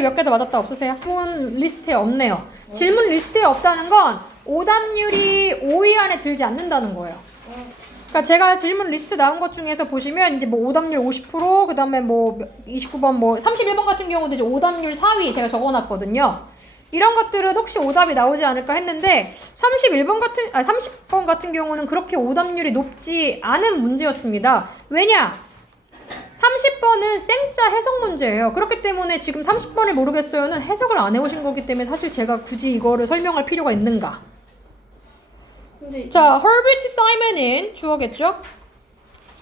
몇 개 더 맞았다 없으세요? 질문 리스트에 없네요. 질문 리스트에 없다는 건 오답률이 5위 안에 들지 않는다는 거예요. 그러니까 제가 질문 리스트 나온 것 중에서 보시면 이제 뭐 오답률 50%, 그 다음에 뭐 29번, 뭐 31번 같은 경우도 이제 오답률 4위 제가 적어놨거든요. 이런 것들은 혹시 오답이 나오지 않을까 했는데 30번 같은 경우는 그렇게 오답률이 높지 않은 문제였습니다. 왜냐? 30번은 생짜 해석 문제예요. 그렇기 때문에 지금 30번을 모르겠어요는 해석을 안 해오신 거기 때문에 사실 제가 굳이 이거를 설명할 필요가 있는가? 자, 허버트 사이먼은 주어겠죠?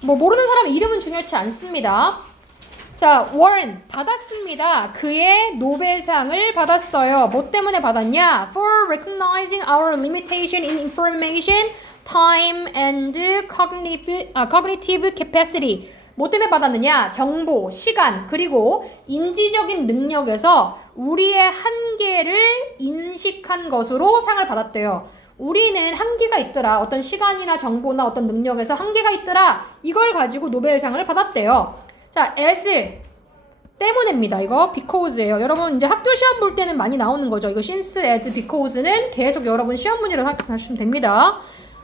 뭐 모르는 사람 이름은 중요치 않습니다. 자, 워런 받았습니다. 그의 노벨상을 받았어요. 뭐 때문에 받았냐? For recognizing our limitation in information, time and cognitive capacity. 뭐 때문에 받았느냐? 정보, 시간, 그리고 인지적인 능력에서 우리의 한계를 인식한 것으로 상을 받았대요. 우리는 한계가 있더라. 어떤 시간이나 정보나 어떤 능력에서 한계가 있더라. 이걸 가지고 노벨상을 받았대요. 자, as 때문에입니다. 이거 because예요. 여러분 이제 학교 시험 볼 때는 많이 나오는 거죠. 이거 since, as, because는 계속 여러분 시험 문제로 생각하시면 됩니다.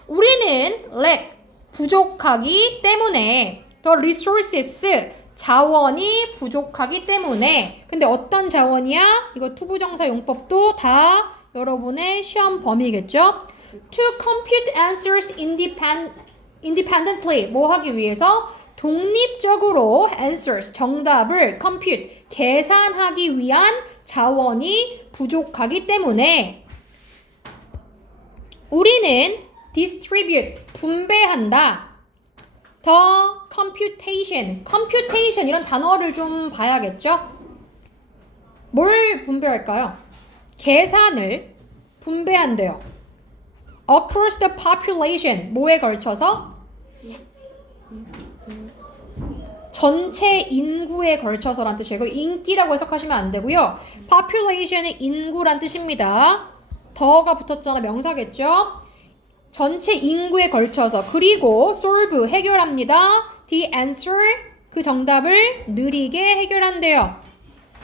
우리는 lack, 부족하기 때문에 the resources, 자원이 부족하기 때문에. 근데 어떤 자원이야? 이거 투부정사 용법도 다 여러분의 시험 범위겠죠? To compute answers independently. 뭐 하기 위해서? 독립적으로 answers, 정답을 compute, 계산하기 위한 자원이 부족하기 때문에 우리는 distribute, 분배한다. The computation 이런 단어를 좀 봐야겠죠? 뭘 분배할까요? 계산을 분배한대요. Across the population, 뭐에 걸쳐서? 전체 인구에 걸쳐서란 뜻이에요. 인기라고 해석하시면 안 되고요. population은 인구란 뜻입니다. 더가 붙었잖아. 명사겠죠? 전체 인구에 걸쳐서. 그리고 solve, 해결합니다. the answer, 그 정답을 느리게 해결한대요.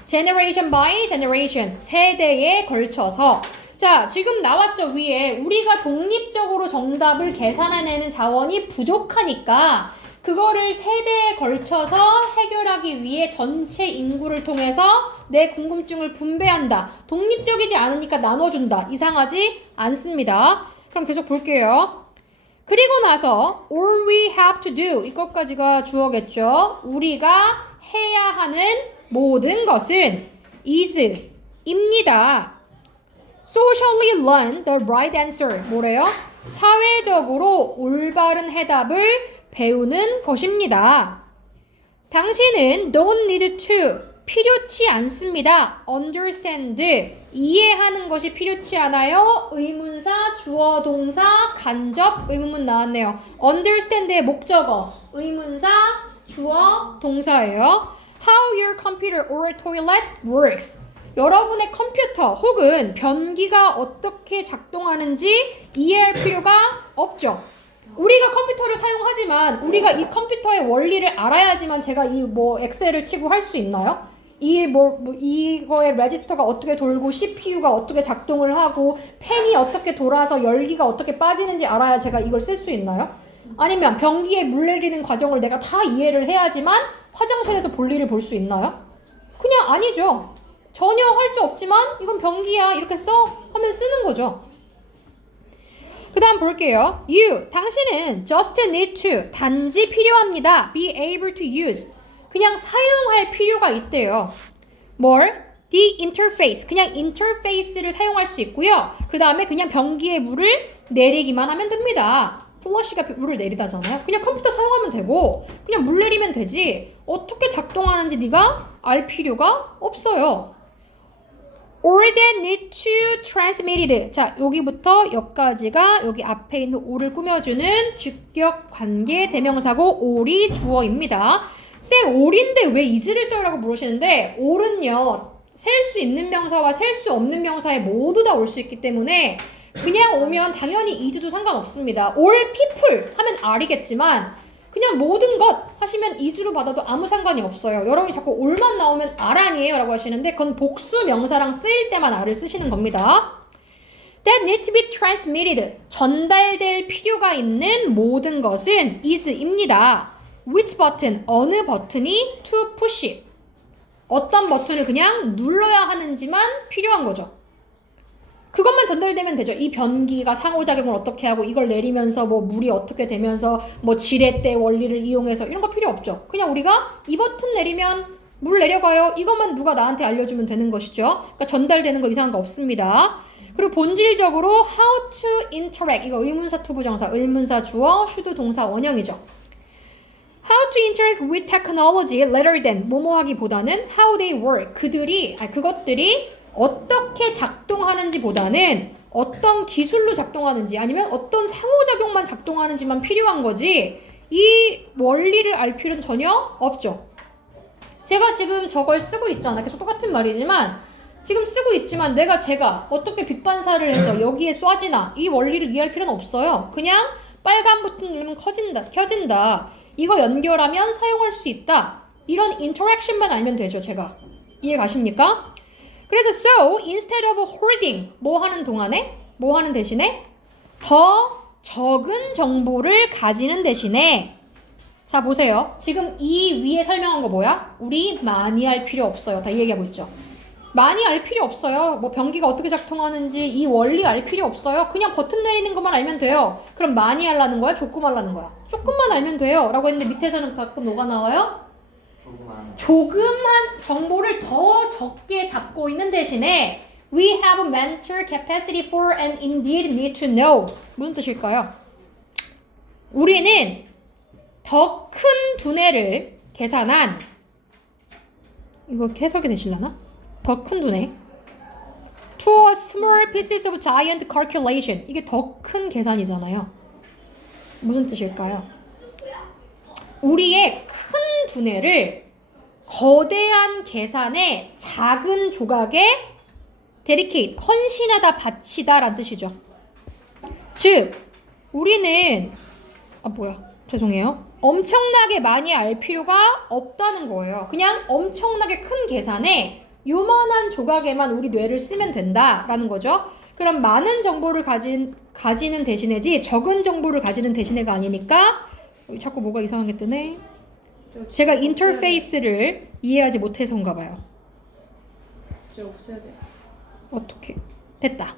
generation by generation, 세대에 걸쳐서. 자, 지금 나왔죠, 위에. 우리가 독립적으로 정답을 계산해내는 자원이 부족하니까 그거를 세대에 걸쳐서 해결하기 위해 전체 인구를 통해서 내 궁금증을 분배한다. 독립적이지 않으니까 나눠준다. 이상하지 않습니다. 그럼 계속 볼게요. 그리고 나서 all we have to do, 이것까지가 주어겠죠. 우리가 해야 하는 모든 것은 is, 입니다. socially learn the right answer. 뭐래요? 사회적으로 올바른 해답을 배우는 것입니다. 당신은 don't need to, 필요치 않습니다. understand, 이해하는 것이 필요치 않아요. 의문사, 주어, 동사, 간접, 의문문 나왔네요. understand의 목적어, 의문사, 주어, 동사예요. How your computer or toilet works. 여러분의 컴퓨터 혹은 변기가 어떻게 작동하는지 이해할 필요가 없죠. 우리가 컴퓨터를 사용하지만 우리가 이 컴퓨터의 원리를 알아야지만 제가 이 뭐 엑셀을 치고 할 수 있나요? 이거의 레지스터가 어떻게 돌고 CPU가 어떻게 작동을 하고 팬이 어떻게 돌아서 열기가 어떻게 빠지는지 알아야 제가 이걸 쓸 수 있나요? 아니면 변기에 물 내리는 과정을 내가 다 이해를 해야지만 화장실에서 볼일을 볼 수 있나요? 그냥 아니죠. 전혀 할 수 없지만 이건 변기야 이렇게 써 하면 쓰는 거죠. 그 다음 볼게요. You, 당신은 just need to, 단지 필요합니다. be able to use, 그냥 사용할 필요가 있대요. 뭘? the interface, 그냥 인터페이스를 사용할 수 있고요. 그 다음에 그냥 변기에 물을 내리기만 하면 됩니다. 플러시가 물을 내리다잖아요. 그냥 컴퓨터 사용하면 되고 그냥 물 내리면 되지 어떻게 작동하는지 네가 알 필요가 없어요. or that need to transmitted. 자, 여기부터 여기까지가 여기 앞에 있는 or를 꾸며주는 주격 관계 대명사고 or이 주어입니다. 쌤, or인데 왜 is를 써요라고 물으시는데 or은요, 셀 수 있는 명사와 셀 수 없는 명사에 모두 다 올 수 있기 때문에 그냥 오면 당연히 is도 상관없습니다. all people 하면 are이겠지만 그냥 모든 것 하시면 is로 받아도 아무 상관이 없어요. 여러분이 자꾸 all만 나오면 are 아니에요 라고 하시는데 그건 복수 명사랑 쓰일 때만 are를 쓰시는 겁니다. That need to be transmitted. 전달될 필요가 있는 모든 것은 is입니다. Which button? 어느 버튼이 to push. 어떤 버튼을 그냥 눌러야 하는지만 필요한 거죠. 그것만 전달되면 되죠. 이 변기가 상호작용을 어떻게 하고 이걸 내리면서 뭐 물이 어떻게 되면서 뭐 지렛대 원리를 이용해서 이런 거 필요 없죠. 그냥 우리가 이 버튼 내리면 물 내려가요. 이것만 누가 나한테 알려주면 되는 것이죠. 그러니까 전달되는 거 이상한 거 없습니다. 그리고 본질적으로 how to interact. 이거 의문사 투부정사, 의문사 주어, should 동사 원형이죠. How to interact with technology rather than 뭐뭐 하기보다는 how they work. 그것들이 어떻게 작동하는지보다는 어떤 기술로 작동하는지 아니면 어떤 상호작용만 작동하는지만 필요한 거지 이 원리를 알 필요는 전혀 없죠. 제가 지금 저걸 쓰고 있잖아. 계속 똑같은 말이지만 지금 쓰고 있지만 제가 어떻게 빛반사를 해서 여기에 쏴지나 이 원리를 이해할 필요는 없어요. 그냥 빨간 버튼 누르면 켜진다. 이거 연결하면 사용할 수 있다. 이런 인터랙션만 알면 되죠. 제가. 이해 가십니까? 그래서 so instead of hoarding 뭐 하는 대신에 더 적은 정보를 가지는 대신에 자 보세요. 지금 이 위에 설명한 거 뭐야? 우리 많이 할 필요 없어요. 다 이 얘기하고 있죠. 많이 알 필요 없어요. 뭐 변기가 어떻게 작동하는지 이 원리 알 필요 없어요. 그냥 버튼 내리는 것만 알면 돼요. 그럼 많이 하려는 거야? 조금 하려는 거야? 조금만 알면 돼요. 라고 했는데 밑에서는 가끔 뭐가 나와요? 조금만 정보를 더 적게 잡고 있는 대신에 we have mental capacity for and indeed need to know. 무슨 뜻일까요? 우리는 더 큰 두뇌를 계산한 이거 해석이 되실려나? 더 큰 두뇌 to a small pieces of giant calculation. 이게 더 큰 계산이잖아요. 무슨 뜻일까요? 우리의 큰 두뇌를 거대한 계산의 작은 조각에 dedicate, 헌신하다, 바치다 라는 뜻이죠. 즉, 우리는 죄송해요. 엄청나게 많이 알 필요가 없다는 거예요. 그냥 엄청나게 큰 계산에 요만한 조각에만 우리 뇌를 쓰면 된다라는 거죠. 그럼 많은 정보를 가지는 대신에지 적은 정보를 가지는 대신에가 아니니까 자꾸 뭐가 이상한 게 뜨네. 제가 인터페이스를 이해하지 못해서인가 봐요. 진짜 없애야 돼. 어떻게? 됐다.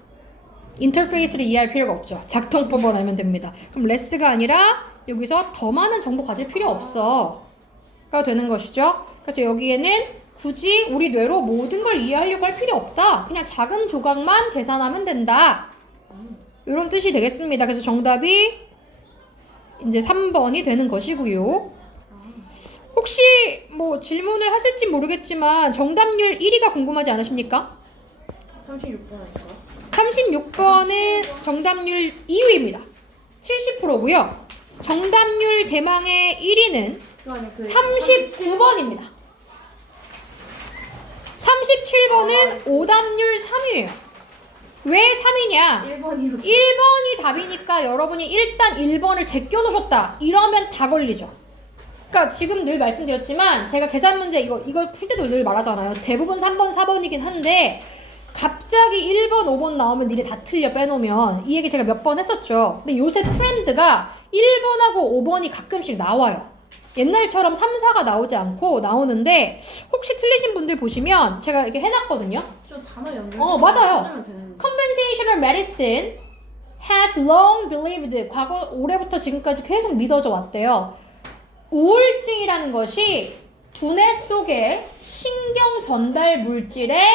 인터페이스를 이해할 필요가 없죠. 작동법만 알면 됩니다. 그럼 레스가 아니라 여기서 더 많은 정보 가질 필요 없어가 되는 것이죠. 그래서 여기에는 굳이 우리 뇌로 모든 걸 이해하려고 할 필요 없다. 그냥 작은 조각만 계산하면 된다. 이런 뜻이 되겠습니다. 그래서 정답이 이제 3번이 되는 것이고요. 혹시 뭐 질문을 하실지 모르겠지만 정답률 1위가 궁금하지 않으십니까? 36번 할까? 36번은 정답률 2위입니다. 70%고요. 정답률 대망의 1위는 39번입니다. 37번은 오답률 3위예요. 왜 3위냐? 1번이었어. 1번이 답이니까 여러분이 일단 1번을 제껴놓으셨다. 이러면 다 걸리죠. 그러니까 지금 늘 말씀드렸지만 제가 계산 문제 이거 풀 때도 늘 말하잖아요. 대부분 3번, 4번이긴 한데 갑자기 1번, 5번 나오면 니네 다 틀려 빼놓으면 이 얘기 제가 몇 번 했었죠. 근데 요새 트렌드가 1번하고 5번이 가끔씩 나와요. 옛날처럼 3, 4가 나오지 않고 나오는데 혹시 틀리신 분들 보시면 제가 이렇게 해놨거든요. 저 단어 연결. 맞아요. 찾으면 되는데. Conventional medicine has long believed 올해부터 지금까지 계속 믿어져 왔대요. 우울증이라는 것이 두뇌 속의 신경 전달 물질의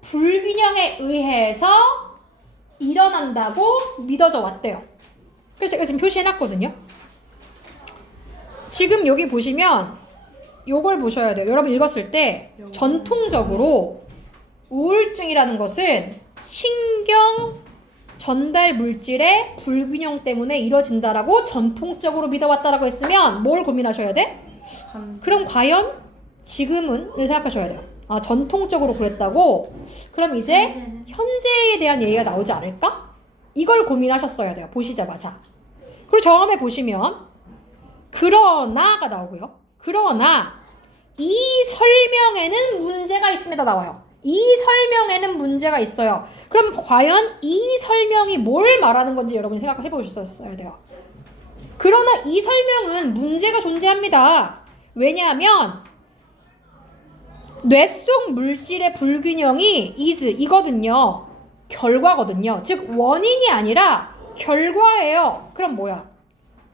불균형에 의해서 일어난다고 믿어져 왔대요. 그래서 제가 지금 표시해놨거든요. 지금 여기 보시면 요걸 보셔야 돼요. 여러분 읽었을 때 전통적으로 우울증이라는 것은 신경 전달 물질의 불균형 때문에 이뤄진다라고 전통적으로 믿어왔다라고 했으면 뭘 고민하셔야 돼? 그럼 과연 지금은 생각하셔야 돼요. 아, 전통적으로 그랬다고? 그럼 이제 현재에 대한 얘기가 나오지 않을까? 이걸 고민하셨어야 돼요. 보시자마자. 그리고 처음에 보시면 그러나가 나오고요. 그러나 이 설명에는 문제가 있습니다 나와요. 이 설명에는 문제가 있어요. 그럼 과연 이 설명이 뭘 말하는 건지 여러분이 생각해 보셨어야 돼요. 그러나 이 설명은 문제가 존재합니다. 왜냐하면 뇌 속 물질의 불균형이 이거든요. 결과거든요. 즉 원인이 아니라 결과예요. 그럼 뭐야?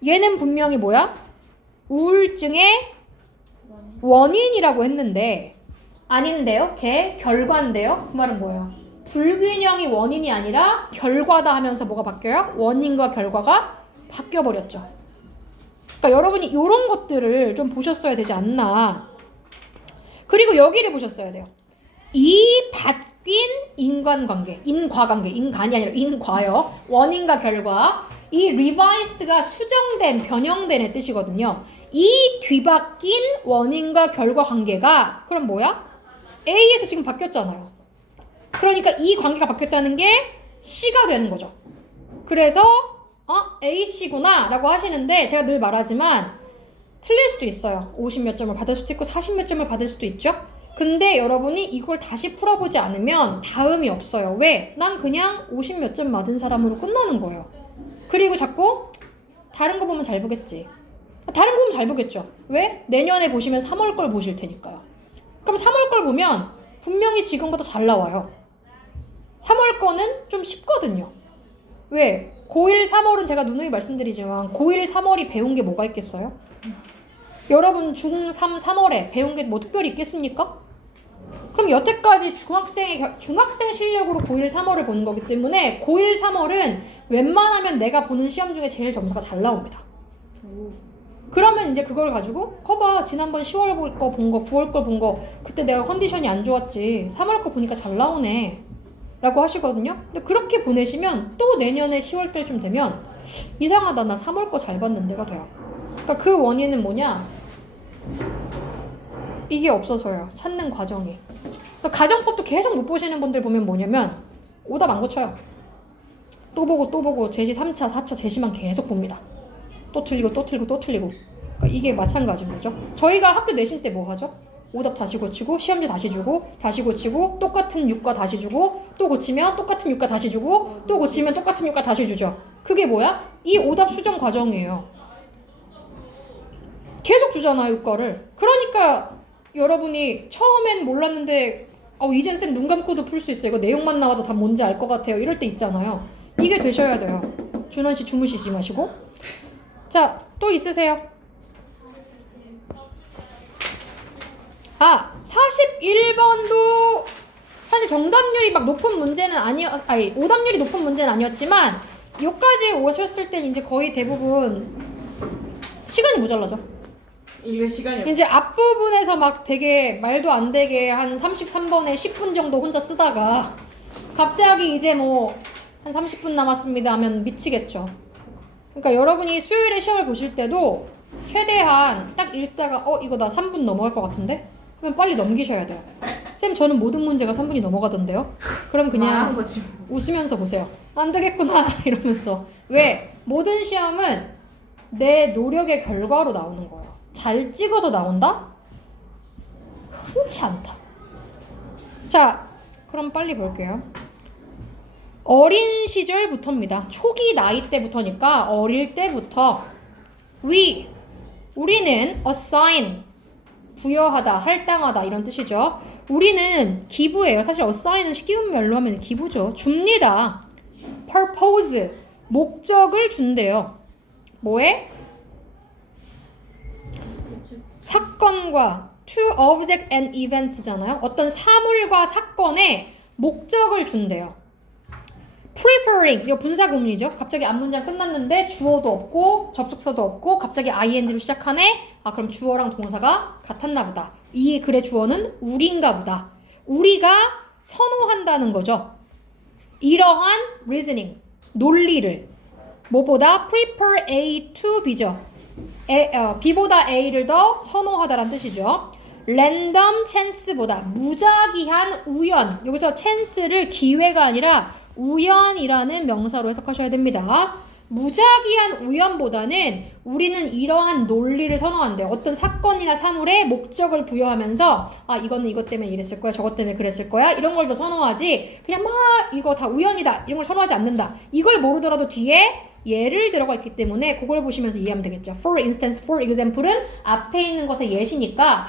얘는 분명히 뭐야? 우울증의 원인이라고 했는데 아닌데요? 걔 결과인데요? 그 말은 뭐예요? 불균형이 원인이 아니라 결과다 하면서 뭐가 바뀌어요? 원인과 결과가 바뀌어버렸죠. 그러니까 여러분이 이런 것들을 좀 보셨어야 되지 않나. 그리고 여기를 보셨어야 돼요. 이 바뀐 인간관계, 인과관계, 인간이 아니라 인과요. 원인과 결과. 이 revised가 수정된, 변형된의 뜻이거든요. 이 뒤바뀐 원인과 결과 관계가 그럼 뭐야? A에서 지금 바뀌었잖아요. 그러니까 이 관계가 바뀌었다는 게 C가 되는 거죠. 그래서 A씨구나 라고 하시는데 제가 늘 말하지만 틀릴 수도 있어요. 50 몇 점을 받을 수도 있고 40 몇 점을 받을 수도 있죠. 근데 여러분이 이걸 다시 풀어보지 않으면 다음이 없어요. 왜? 난 그냥 50 몇 점 맞은 사람으로 끝나는 거예요. 그리고 자꾸 다른 거 보면 잘 보겠지. 다른 거 보면 잘 보겠죠. 왜? 내년에 보시면 3월 걸 보실 테니까요. 그럼 3월 걸 보면 분명히 지금보다 잘 나와요. 3월 거는 좀 쉽거든요. 왜? 고1, 3월은 제가 누누이 말씀드리지만 고1, 3월이 배운 게 뭐가 있겠어요? 여러분 중3, 3월에 배운 게 뭐 특별히 있겠습니까? 그럼 여태까지 중학생 실력으로 고1, 3월을 보는 거기 때문에 고1, 3월은 웬만하면 내가 보는 시험 중에 제일 점수가 잘 나옵니다. 그러면 이제 그걸 가지고 거봐 지난번 10월 거 본 거 9월 거 본 거 그때 내가 컨디션이 안 좋았지 3월 거 보니까 잘 나오네 라고 하시거든요. 근데 그렇게 보내시면 또 내년에 10월 때쯤 되면 이상하다 나 3월 거 잘 봤는데가 돼요. 그러니까 그 원인은 뭐냐? 이게 없어서요. 찾는 과정이. 그래서 가정법도 계속 못 보시는 분들 보면 뭐냐면 오답 안 고쳐요. 또 보고 제시 3차 4차 제시만 계속 봅니다. 또 틀리고 그러니까 이게 마찬가지인 거죠. 저희가 학교 내신 때 뭐 하죠? 오답 다시 고치고 시험지 다시 주고 다시 고치고 똑같은 6과 다시 주고 또 고치면 똑같은 6과 다시 주고 또 고치면 똑같은 6과 다시 주죠. 그게 뭐야? 이 오답 수정 과정이에요. 계속 주잖아요, 6과를. 그러니까 여러분이 처음엔 몰랐는데 이젠 쌤 눈 감고도 풀 수 있어요. 이거 내용만 나와도 다 뭔지 알 것 같아요. 이럴 때 있잖아요. 이게 되셔야 돼요. 준원 씨 주무시지 마시고. 자, 또 있으세요? 41번도 사실 정답률이 막 높은 문제는 오답률이 높은 문제는 아니었지만 여기까지 오셨을 땐 이제 거의 대부분 시간이 모자라죠. 이거 시간이 이제 앞부분에서 막 되게 말도 안 되게 한 33번에 10분 정도 혼자 쓰다가 갑자기 이제 뭐 한 30분 남았습니다 하면 미치겠죠. 그러니까 여러분이 수요일에 시험을 보실 때도 최대한 딱 읽다가 이거 나 3분 넘어갈 것 같은데? 그러면 빨리 넘기셔야 돼요. 쌤 저는 모든 문제가 3분이 넘어가던데요? 그럼 그냥 웃으면서 보세요. 안 되겠구나 이러면서. 왜? 모든 시험은 내 노력의 결과로 나오는 거예요. 잘 찍어서 나온다? 흔치 않다. 자, 그럼 빨리 볼게요. 어린 시절부터입니다. 초기 나이 때부터니까 어릴 때부터 우리는 assign 부여하다, 할당하다 이런 뜻이죠. 우리는 기부예요. 사실 assign은 쉬운 말로 하면 기부죠. 줍니다. purpose 목적을 준대요. 뭐에? 사건과 to object and event잖아요. 어떤 사물과 사건에 목적을 준대요. preferring 이거 분사구문이죠. 갑자기 앞문장 끝났는데 주어도 없고 접속사도 없고 갑자기 ing로 시작하네. 그럼 주어랑 동사가 같았나 보다. 이 글의 주어는 우리인가 보다. 우리가 선호한다는 거죠. 이러한 reasoning 논리를 뭐보다 prefer A to B죠. B보다 A를 더 선호하다라는 뜻이죠. 랜덤 찬스보다 무작위한 우연. 여기서 찬스를 기회가 아니라 우연이라는 명사로 해석하셔야 됩니다. 무작위한 우연보다는 우리는 이러한 논리를 선호한대요. 어떤 사건이나 사물에 목적을 부여하면서 아 이거는 이것 때문에 이랬을 거야 저것 때문에 그랬을 거야 이런 걸 더 선호하지 그냥 막 이거 다 우연이다 이런 걸 선호하지 않는다. 이걸 모르더라도 뒤에 예를 들어가 있기 때문에 그걸 보시면서 이해하면 되겠죠. For instance, for example은 앞에 있는 것의 예시니까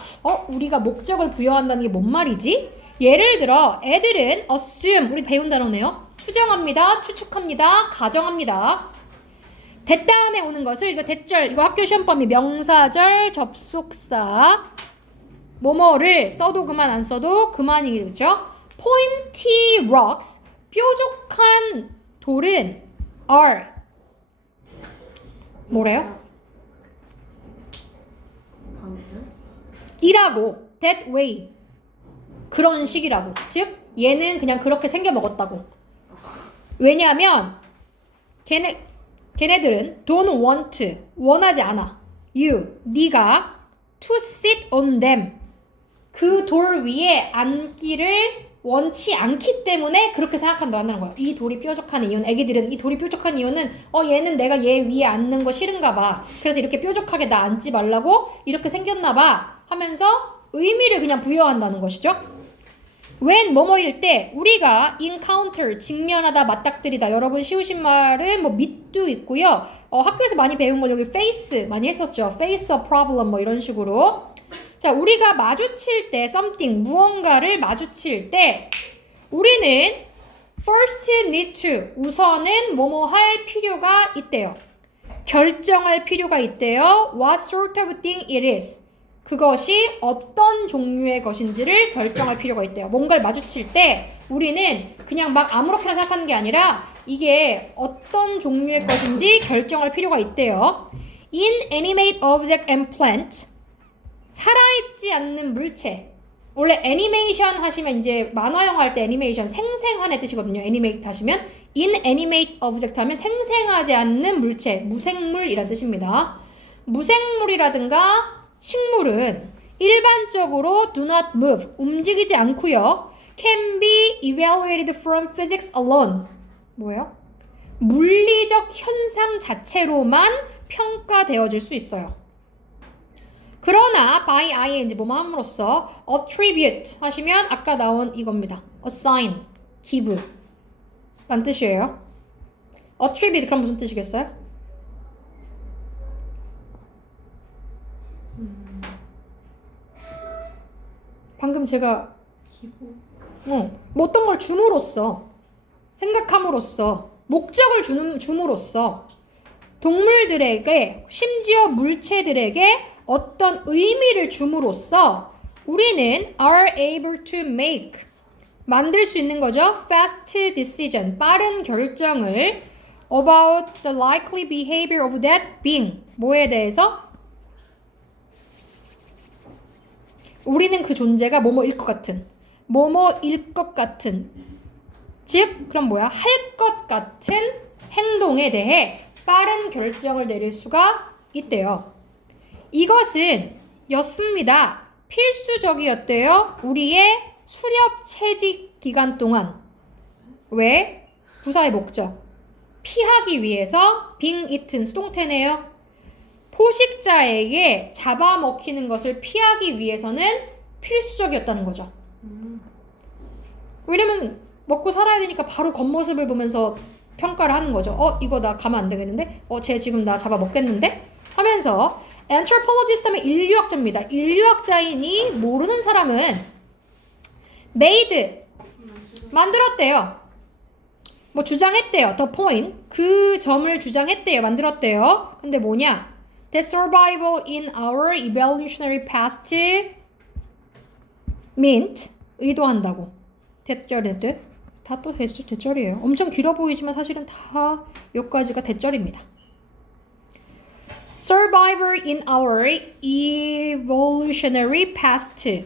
우리가 목적을 부여한다는 게 뭔 말이지? 예를 들어 애들은 assume 우리 배운 단어네요. 추정합니다. 추측합니다. 가정합니다. 대 다음에 오는 것을 이거 대절 이거 학교 시험범위 명사절 접속사 뭐뭐를 써도 그만 안 써도 그만이겠죠. pointy rocks 뾰족한 돌은 are 뭐래요? 이라고 that way 그런 식이라고 즉 얘는 그냥 그렇게 생겨 먹었다고. 왜냐하면 걔네들은 don't want 원하지 않아 네가 to sit on them 그 돌 위에 앉기를 원치 않기 때문에 그렇게 생각한다는 거예요. 이 돌이 뾰족한 이유는 애기들은 이 돌이 뾰족한 이유는 얘는 내가 얘 위에 앉는 거 싫은가 봐. 그래서 이렇게 뾰족하게 나 앉지 말라고 이렇게 생겼나 봐 하면서 의미를 그냥 부여한다는 것이죠. when 뭐뭐일 때 우리가 encounter 직면하다 맞닥뜨리다 여러분 쉬우신 말은 뭐 meet도 있고요. 학교에서 많이 배운 걸 여기 face 많이 했었죠. face a problem 뭐 이런 식으로. 자, 우리가 마주칠 때 something 무언가를 마주칠 때 우리는 first need to 우선은 뭐뭐 할 필요가 있대요. 결정할 필요가 있대요. What sort of thing it is. 그것이 어떤 종류의 것인지를 결정할 필요가 있대요. 뭔가를 마주칠 때 우리는 그냥 막 아무렇게나 생각하는 게 아니라 이게 어떤 종류의 것인지 결정할 필요가 있대요. Inanimate object and plant 살아있지 않는 물체. 원래 애니메이션 하시면 이제 만화 영화 할 때 애니메이션 생생한의 뜻이거든요. 애니메이트 하시면 inanimate object 하면 생생하지 않는 물체, 무생물이란 뜻입니다. 무생물이라든가 식물은 일반적으로 do not move, 움직이지 않고요. can be evaluated from physics alone. 뭐예요? 물리적 현상 자체로만 평가되어질 수 있어요. 그러나 by ing 뭐뭐 함으로써 attribute 하시면 아까 나온 이겁니다. assign, give 란 뜻이에요. attribute 그럼 무슨 뜻이겠어요? 방금 제가 뭐 어떤 걸 줌으로써 생각함으로써 목적을 줌으로써 동물들에게 심지어 물체들에게 어떤 의미를 줌으로써 우리는 are able to make 만들 수 있는 거죠. fast decision 빠른 결정을 about the likely behavior of that being 뭐에 대해서 우리는 그 존재가 뭐뭐일 것 같은 뭐뭐일 것 같은 즉 그럼 뭐야 할 것 같은 행동에 대해 빠른 결정을 내릴 수가 있대요. 이것은 였습니다. 필수적이었대요. 우리의 수렵 채직 기간 동안. 왜? 부사의 목적. 피하기 위해서 being eaten 수동태네요. 포식자에게 잡아먹히는 것을 피하기 위해서는 필수적이었다는 거죠. 왜냐면 먹고 살아야 되니까 바로 겉모습을 보면서 평가를 하는 거죠. 이거 나 가면 안 되겠는데? 쟤 지금 나 잡아먹겠는데? 하면서 anthropologist 하면 인류학자입니다. 인류학자이니 모르는 사람은 made 만들었대요. 뭐 주장했대요. the point 그 점을 주장했대요. 만들었대요. 근데 뭐냐? That survival in our evolutionary past meant 의도한다고. 대절의 뜻. 다 또 대절이에요. 엄청 길어 보이지만 사실은 다 여기까지가 대절입니다. Survivor in our evolutionary past.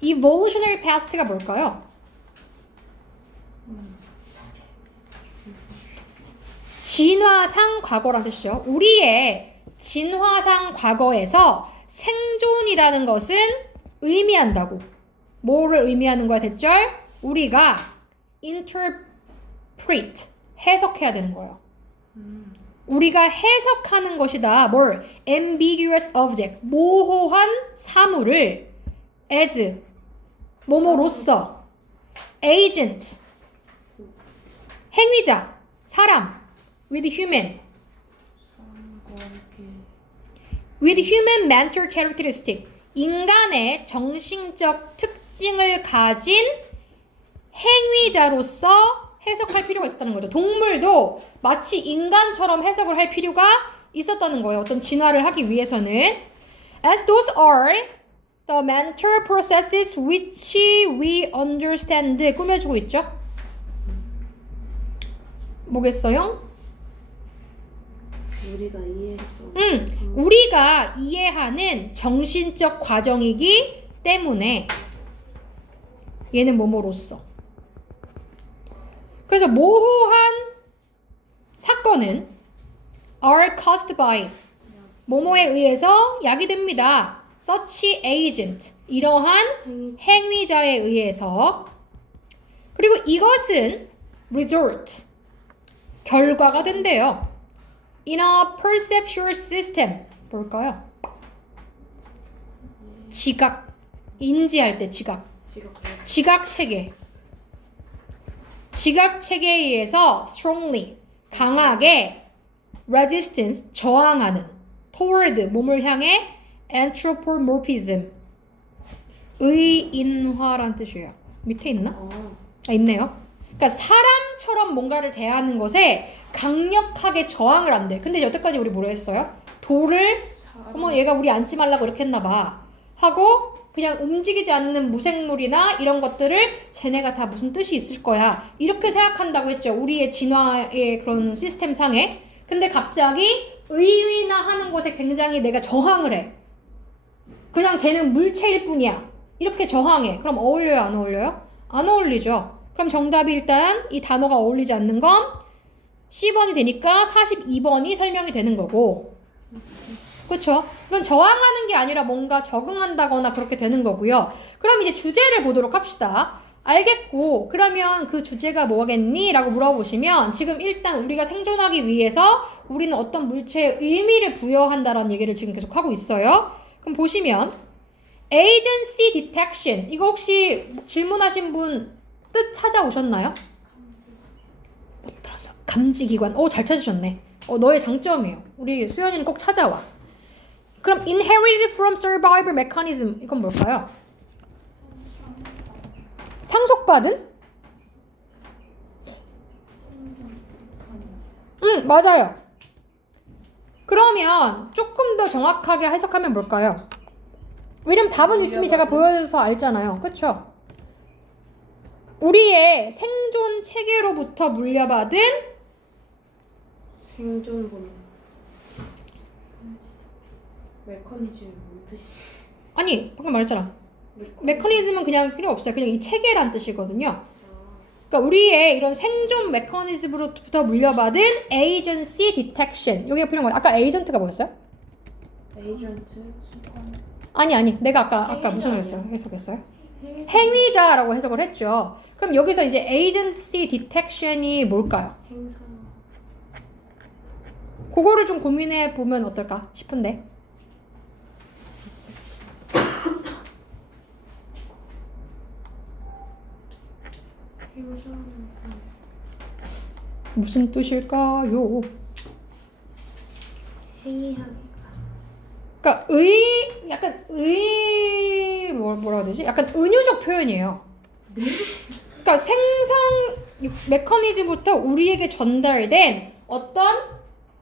evolutionary past가 뭘까요? 진화상 과거란 뜻이죠. 우리의 진화상 과거에서 생존이라는 것은 의미한다고. 뭐를 의미하는 거야, 대절? 우리가 interpret, 해석해야 되는 거예요. 우리가 해석하는 것이다. 뭘? ambiguous object, 모호한 사물을 as, 뭐뭐로서, agent, 행위자, 사람, with human, with human mental characteristic, 인간의 정신적 특징을 가진 행위자로서 해석할 필요가 있었다는 거죠. 동물도 마치 인간처럼 해석을 할 필요가 있었다는 거예요. 어떤 진화를 하기 위해서는. As those are the mental processes which we understand. 꾸며주고 있죠. 뭐겠어요? 우리가 이해했던. 우리가 이해하는 정신적 과정이기 때문에 얘는 뭐뭐로써. 그래서 모호한 사건은 are caused by 뭐뭐에 의해서 야기됩니다. such agent 이러한 행위자에 의해서. 그리고 이것은 result 결과가 된대요. in a perceptual system 뭘까요? 지각 인지할 때 지각 체계. 지각 체계에 의해서 strongly 강하게 resistance 저항하는 toward 몸을 향해 anthropomorphism 의인화란 뜻이에요. 밑에 있나? 있네요. 그러니까 사람처럼 뭔가를 대하는 것에 강력하게 저항을 한대. 근데 여태까지 우리 뭐라 했어요? 돌을 어머 얘가 우리 앉지 말라고 이렇게 했나 봐 하고 그냥 움직이지 않는 무생물이나 이런 것들을 쟤네가 다 무슨 뜻이 있을 거야 이렇게 생각한다고 했죠. 우리의 진화의 그런 시스템 상에. 근데 갑자기 의인화하는 것에 굉장히 내가 저항을 해. 그냥 쟤는 물체일 뿐이야 이렇게 저항해. 그럼 어울려요 안 어울려요? 안 어울리죠. 그럼 정답이 일단 이 단어가 어울리지 않는 건 C번이 되니까 42번이 설명이 되는 거고. 그렇죠? 이건 저항하는 게 아니라 뭔가 적응한다거나 그렇게 되는 거고요. 그럼 이제 주제를 보도록 합시다. 알겠고 그러면 그 주제가 뭐겠니? 라고 물어보시면 지금 일단 우리가 생존하기 위해서 우리는 어떤 물체에 의미를 부여한다라는 얘기를 지금 계속 하고 있어요. 그럼 보시면 agency detection 이거 혹시 질문하신 분 뜻 찾아오셨나요? 못 들었어. 감지기관. 잘 찾으셨네. 너의 장점이에요. 우리 수연이는 꼭 찾아와. 그럼 inherited from survival mechanism 이건 뭘까요? 상속받은? 맞아요. 그러면 조금 더 정확하게 해석하면 뭘까요? 왜냐면 답은 이쯤이 제가 보여줘서 알잖아요. 그렇죠? 우리의 생존 체계로부터 물려받은 생존 본능. 메커니즘이 뭔 뜻이? 아니 방금 말했잖아. 메커니즘은 그냥 필요 없어요. 그냥 이 체계란 뜻이거든요. 그러니까 우리의 이런 생존 메커니즘으로부터 물려받은 agency detection 여기가 필요한 거예요. 아까 에이전트가 뭐였어요? 에이전트. 아니 내가 아까 무슨 해석했어요? 행위자라고 해석을 했죠. 그럼 여기서 이제 agency detection이 뭘까요? 행사. 그거를 좀 고민해 보면 어떨까 싶은데. 무슨 뜻일까요? 행위하기가. 그러니까 약간 뭐라고 해야 되지? 약간 은유적 표현이에요. 그러니까 생성 메커니즘부터 우리에게 전달된 어떤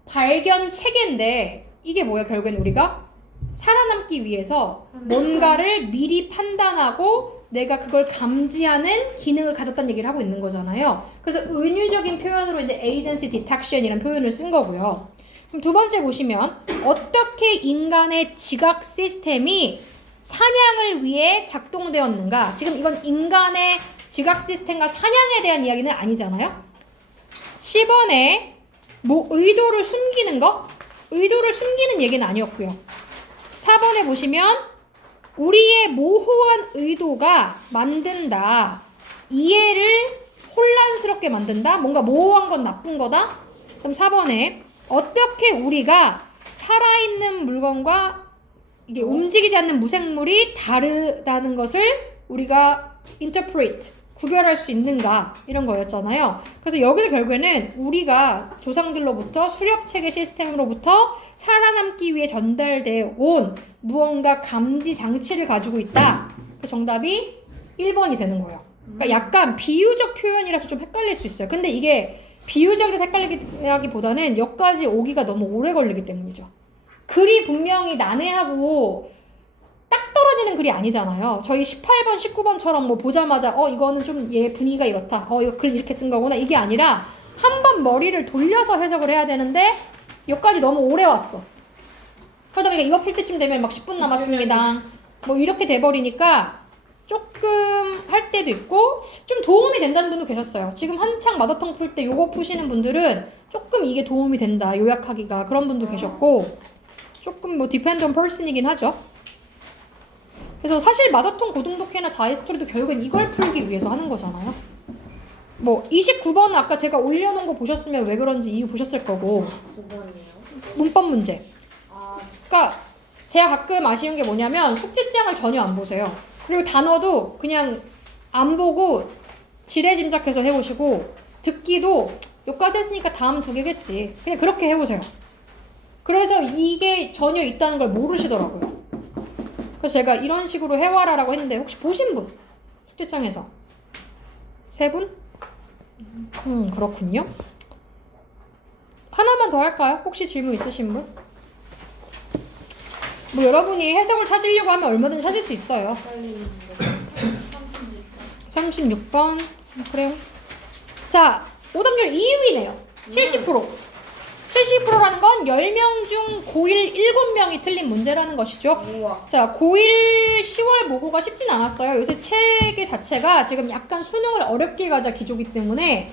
발견 체계인데 이게 뭐야? 결국엔 우리가 살아남기 위해서 뭔가를 미리 판단하고 내가 그걸 감지하는 기능을 가졌다는 얘기를 하고 있는 거잖아요. 그래서 은유적인 표현으로 이제 agency detection이라는 표현을 쓴 거고요. 그럼 두 번째 보시면 어떻게 인간의 지각 시스템이 사냥을 위해 작동되었는가? 지금 이건 인간의 지각 시스템과 사냥에 대한 이야기는 아니잖아요. 10번에 뭐 의도를 숨기는 거? 의도를 숨기는 얘기는 아니었고요. 4번에 보시면 우리의 모호한 의도가 만든다. 이해를 혼란스럽게 만든다. 뭔가 모호한 건 나쁜 거다. 그럼 4번에 어떻게 우리가 살아있는 물건과 이게 움직이지 않는 무생물이 다르다는 것을 우리가 interpret, 구별할 수 있는가 이런 거였잖아요. 그래서 여기서 결국에는 우리가 조상들로부터 수렵체계 시스템으로부터 살아남기 위해 전달되어 온 무언가 감지 장치를 가지고 있다. 그 정답이 1번이 되는 거예요. 그러니까 약간 비유적 표현이라서 좀 헷갈릴 수 있어요. 근데 이게 비유적이라서 헷갈리기보다는 여기까지 오기가 너무 오래 걸리기 때문이죠. 글이 분명히 난해하고 딱 떨어지는 글이 아니잖아요. 저희 18번, 19번처럼 뭐 보자마자 이거는 좀 얘 분위기가 이렇다. 이거 글 이렇게 쓴 거구나. 이게 아니라 한 번 머리를 돌려서 해석을 해야 되는데 여기까지 너무 오래 왔어. 그러다 보니까 이거 풀 때쯤 되면 막 10분 남았습니다. 뭐 이렇게 돼버리니까 조금 할 때도 있고 좀 도움이 된다는 분도 계셨어요. 지금 한창 마더텅 풀 때 요거 푸시는 분들은 조금 이게 도움이 된다. 요약하기가 그런 분도 계셨고 조금 뭐 depend on person이긴 하죠. 그래서 사실 마더텅 고등독해나 자이스토리도 결국엔 이걸 풀기 위해서 하는 거잖아요. 뭐 29번은 아까 제가 올려놓은 거 보셨으면 왜 그런지 이유 보셨을 거고 9번이에요? 문법 문제. 아, 그러니까 제가 가끔 아쉬운 게 뭐냐면 숙제장을 전혀 안 보세요. 그리고 단어도 그냥 안 보고 지레 짐작해서 해오시고 듣기도 여기까지 했으니까 다음 두 개겠지. 그냥 그렇게 해오세요. 그래서 이게 전혀 있다는 걸 모르시더라고요. 그래서 제가 이런 식으로 해와라라고 했는데 혹시 보신 분? 숙제장에서 3분? 그렇군요. 하나만 더 할까요? 혹시 질문 있으신 분? 뭐 여러분이 해석을 찾으려고 하면 얼마든지 찾을 수 있어요. 헷갈리는데 36번 그래요. 자, 오답률 2위네요. 70%. 70%라는 건 10명 중 고1 7명이 틀린 문제라는 것이죠. 우와. 자, 고1 10월 모고가 쉽진 않았어요. 요새 체계 자체가 지금 약간 수능을 어렵게 가자 기조기 때문에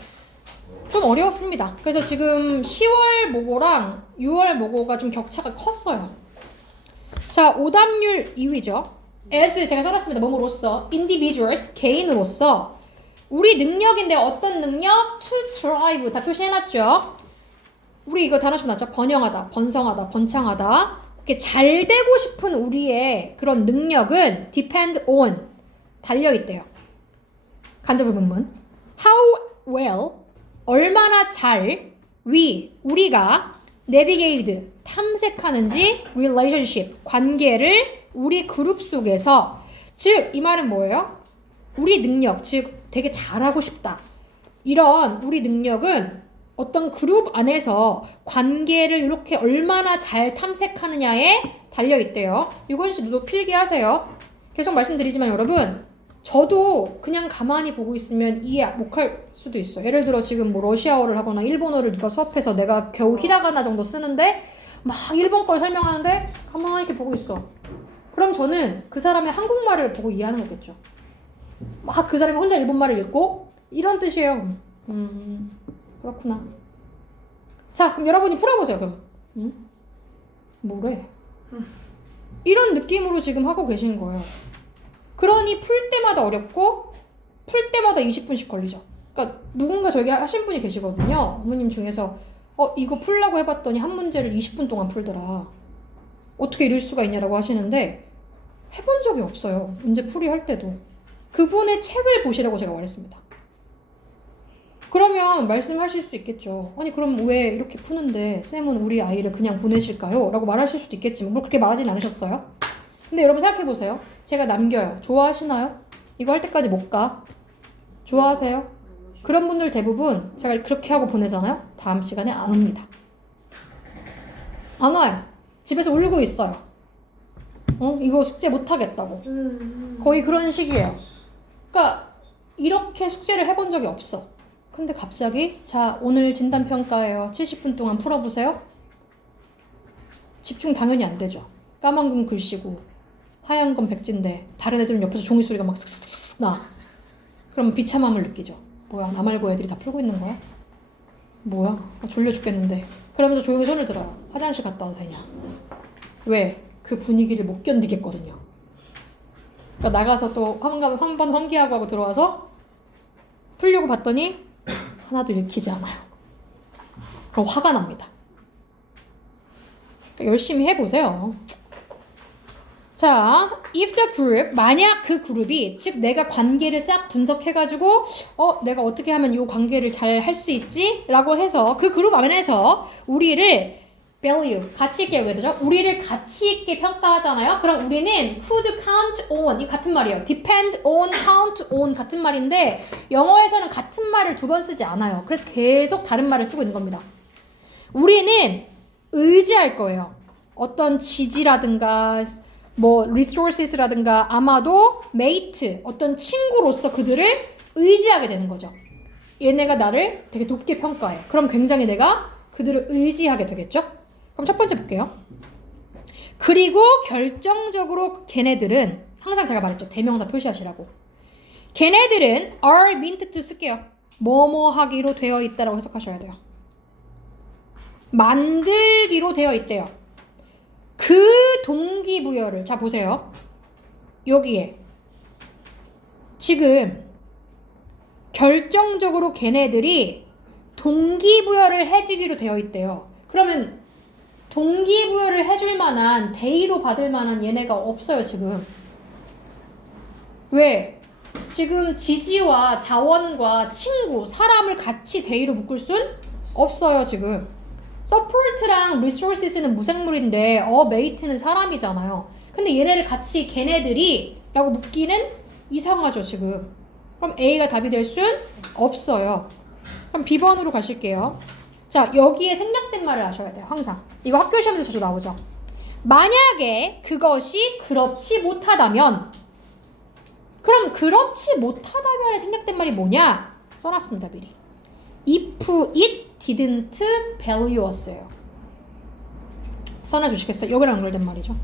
좀 어려웠습니다. 그래서 지금 10월 모고랑 6월 모고가 좀 격차가 컸어요. 자, 오답률 2위죠. as 제가 써놨습니다. 뭐뭐로써 individuals, 개인으로서 우리 능력인데 어떤 능력? to thrive 다 표시해놨죠. 우리 이거 단어씩 났죠. 번영하다, 번성하다, 번창하다. 이렇게 잘 되고 싶은 우리의 그런 능력은 depend on 달려있대요. 간접의 문문. How well 얼마나 잘 우리가 navigate 탐색하는지 relationship 관계를 우리 그룹 속에서 즉 이 말은 뭐예요? 우리 능력 즉 되게 잘하고 싶다. 이런 우리 능력은 어떤 그룹 안에서 관계를 이렇게 얼마나 잘 탐색하느냐에 달려있대요. 유건 씨도 필기하세요. 계속 말씀드리지만 여러분 저도 그냥 가만히 보고 있으면 이해 못할 수도 있어요. 예를 들어 지금 뭐 러시아어를 하거나 일본어를 누가 수업해서 내가 겨우 히라가나 정도 쓰는데 막 일본 걸 설명하는데 가만히 이렇게 보고 있어. 그럼 저는 그 사람의 한국말을 보고 이해하는 거겠죠. 막 그 사람이 혼자 일본말을 읽고 이런 뜻이에요. 그렇구나. 자, 그럼 여러분이 풀어보세요. 그럼. 뭐래? 이런 느낌으로 지금 하고 계신 거예요. 그러니 풀 때마다 어렵고 풀 때마다 20분씩 걸리죠. 그러니까 누군가 저에게 하신 분이 계시거든요. 어머님 중에서 이거 풀라고 해봤더니 한 문제를 20분 동안 풀더라. 어떻게 이럴 수가 있냐라고 하시는데 해본 적이 없어요. 문제 풀이 할 때도. 그분의 책을 보시라고 제가 말했습니다. 그러면 말씀하실 수 있겠죠. 아니 그럼 왜 이렇게 푸는데 쌤은 우리 아이를 그냥 보내실까요? 라고 말하실 수도 있겠지만 뭐 그렇게 말하진 않으셨어요. 근데 여러분 생각해보세요. 제가 남겨요. 좋아하시나요? 이거 할 때까지 못 가. 좋아하세요? 그런 분들 대부분 제가 그렇게 하고 보내잖아요. 다음 시간에 안 옵니다. 안 와요. 집에서 울고 있어요. 이거 숙제 못하겠다고. 거의 그런 식이에요. 그러니까 이렇게 숙제를 해본 적이 없어. 근데 갑자기 자 오늘 진단평가예요. 70분 동안 풀어보세요. 집중 당연히 안 되죠. 까만 건 글씨고 하얀 건 백지인데 다른 애들은 옆에서 종이 소리가 막 슥슥슥슥 나. 그럼 비참함을 느끼죠. 뭐야 나 말고 애들이 다 풀고 있는 거야? 뭐야 졸려 죽겠는데. 그러면서 조용히 손을 들어요. 화장실 갔다 와도 되냐. 왜? 그 분위기를 못 견디겠거든요. 그러니까 나가서 또 한 번 환기하고 하고 들어와서 풀려고 봤더니 하나도 읽히지 않아요. 그럼 화가 납니다. 열심히 해보세요. 자, if the group, 만약 그 그룹이, 즉 내가 관계를 싹 분석해가지고 내가 어떻게 하면 이 관계를 잘 할 수 있지? 라고 해서 그 그룹 안에서 우리를 value, 가치 있게 여겨야 되죠? 우리를 가치 있게 평가하잖아요? 그럼 우리는 could count on, 이 같은 말이에요. depend on, count on 같은 말인데 영어에서는 같은 말을 두 번 쓰지 않아요. 그래서 계속 다른 말을 쓰고 있는 겁니다. 우리는 의지할 거예요. 어떤 지지라든가 뭐 resources라든가 아마도 mate, 어떤 친구로서 그들을 의지하게 되는 거죠. 얘네가 나를 되게 높게 평가해. 그럼 굉장히 내가 그들을 의지하게 되겠죠? 그럼 첫 번째 볼게요. 그리고 결정적으로 걔네들은 항상 제가 말했죠. 대명사 표시하시라고. 걔네들은 are meant to 쓸게요. 뭐뭐 하기로 되어 있다라고 해석하셔야 돼요. 만들기로 되어 있대요. 그 동기부여를 자 보세요. 여기에 지금 결정적으로 걔네들이 동기부여를 해주기로 되어 있대요. 그러면 동기부여를 해줄 만한 대의로 받을 만한 얘네가 없어요 지금. 왜? 지금 지지와 자원과 친구, 사람을 같이 대의로 묶을 순 없어요 지금. support랑 resources는 무생물인데 mate는 사람이잖아요. 근데 얘네를 같이 걔네들이 라고 묶기는 이상하죠 지금. 그럼 A가 답이 될 순 없어요. 그럼 B번으로 가실게요. 자, 여기에 생략된 말을 아셔야 돼요 항상. 이거 학교 시험에서 자주 나오죠. 만약에 그것이 그렇지 못하다면, 그럼 그렇지 못하다면에 생략된 말이 뭐냐? 써놨습니다 미리. If it didn't value us예요. 써놔주시겠어요? 여기랑 연결된 말이죠.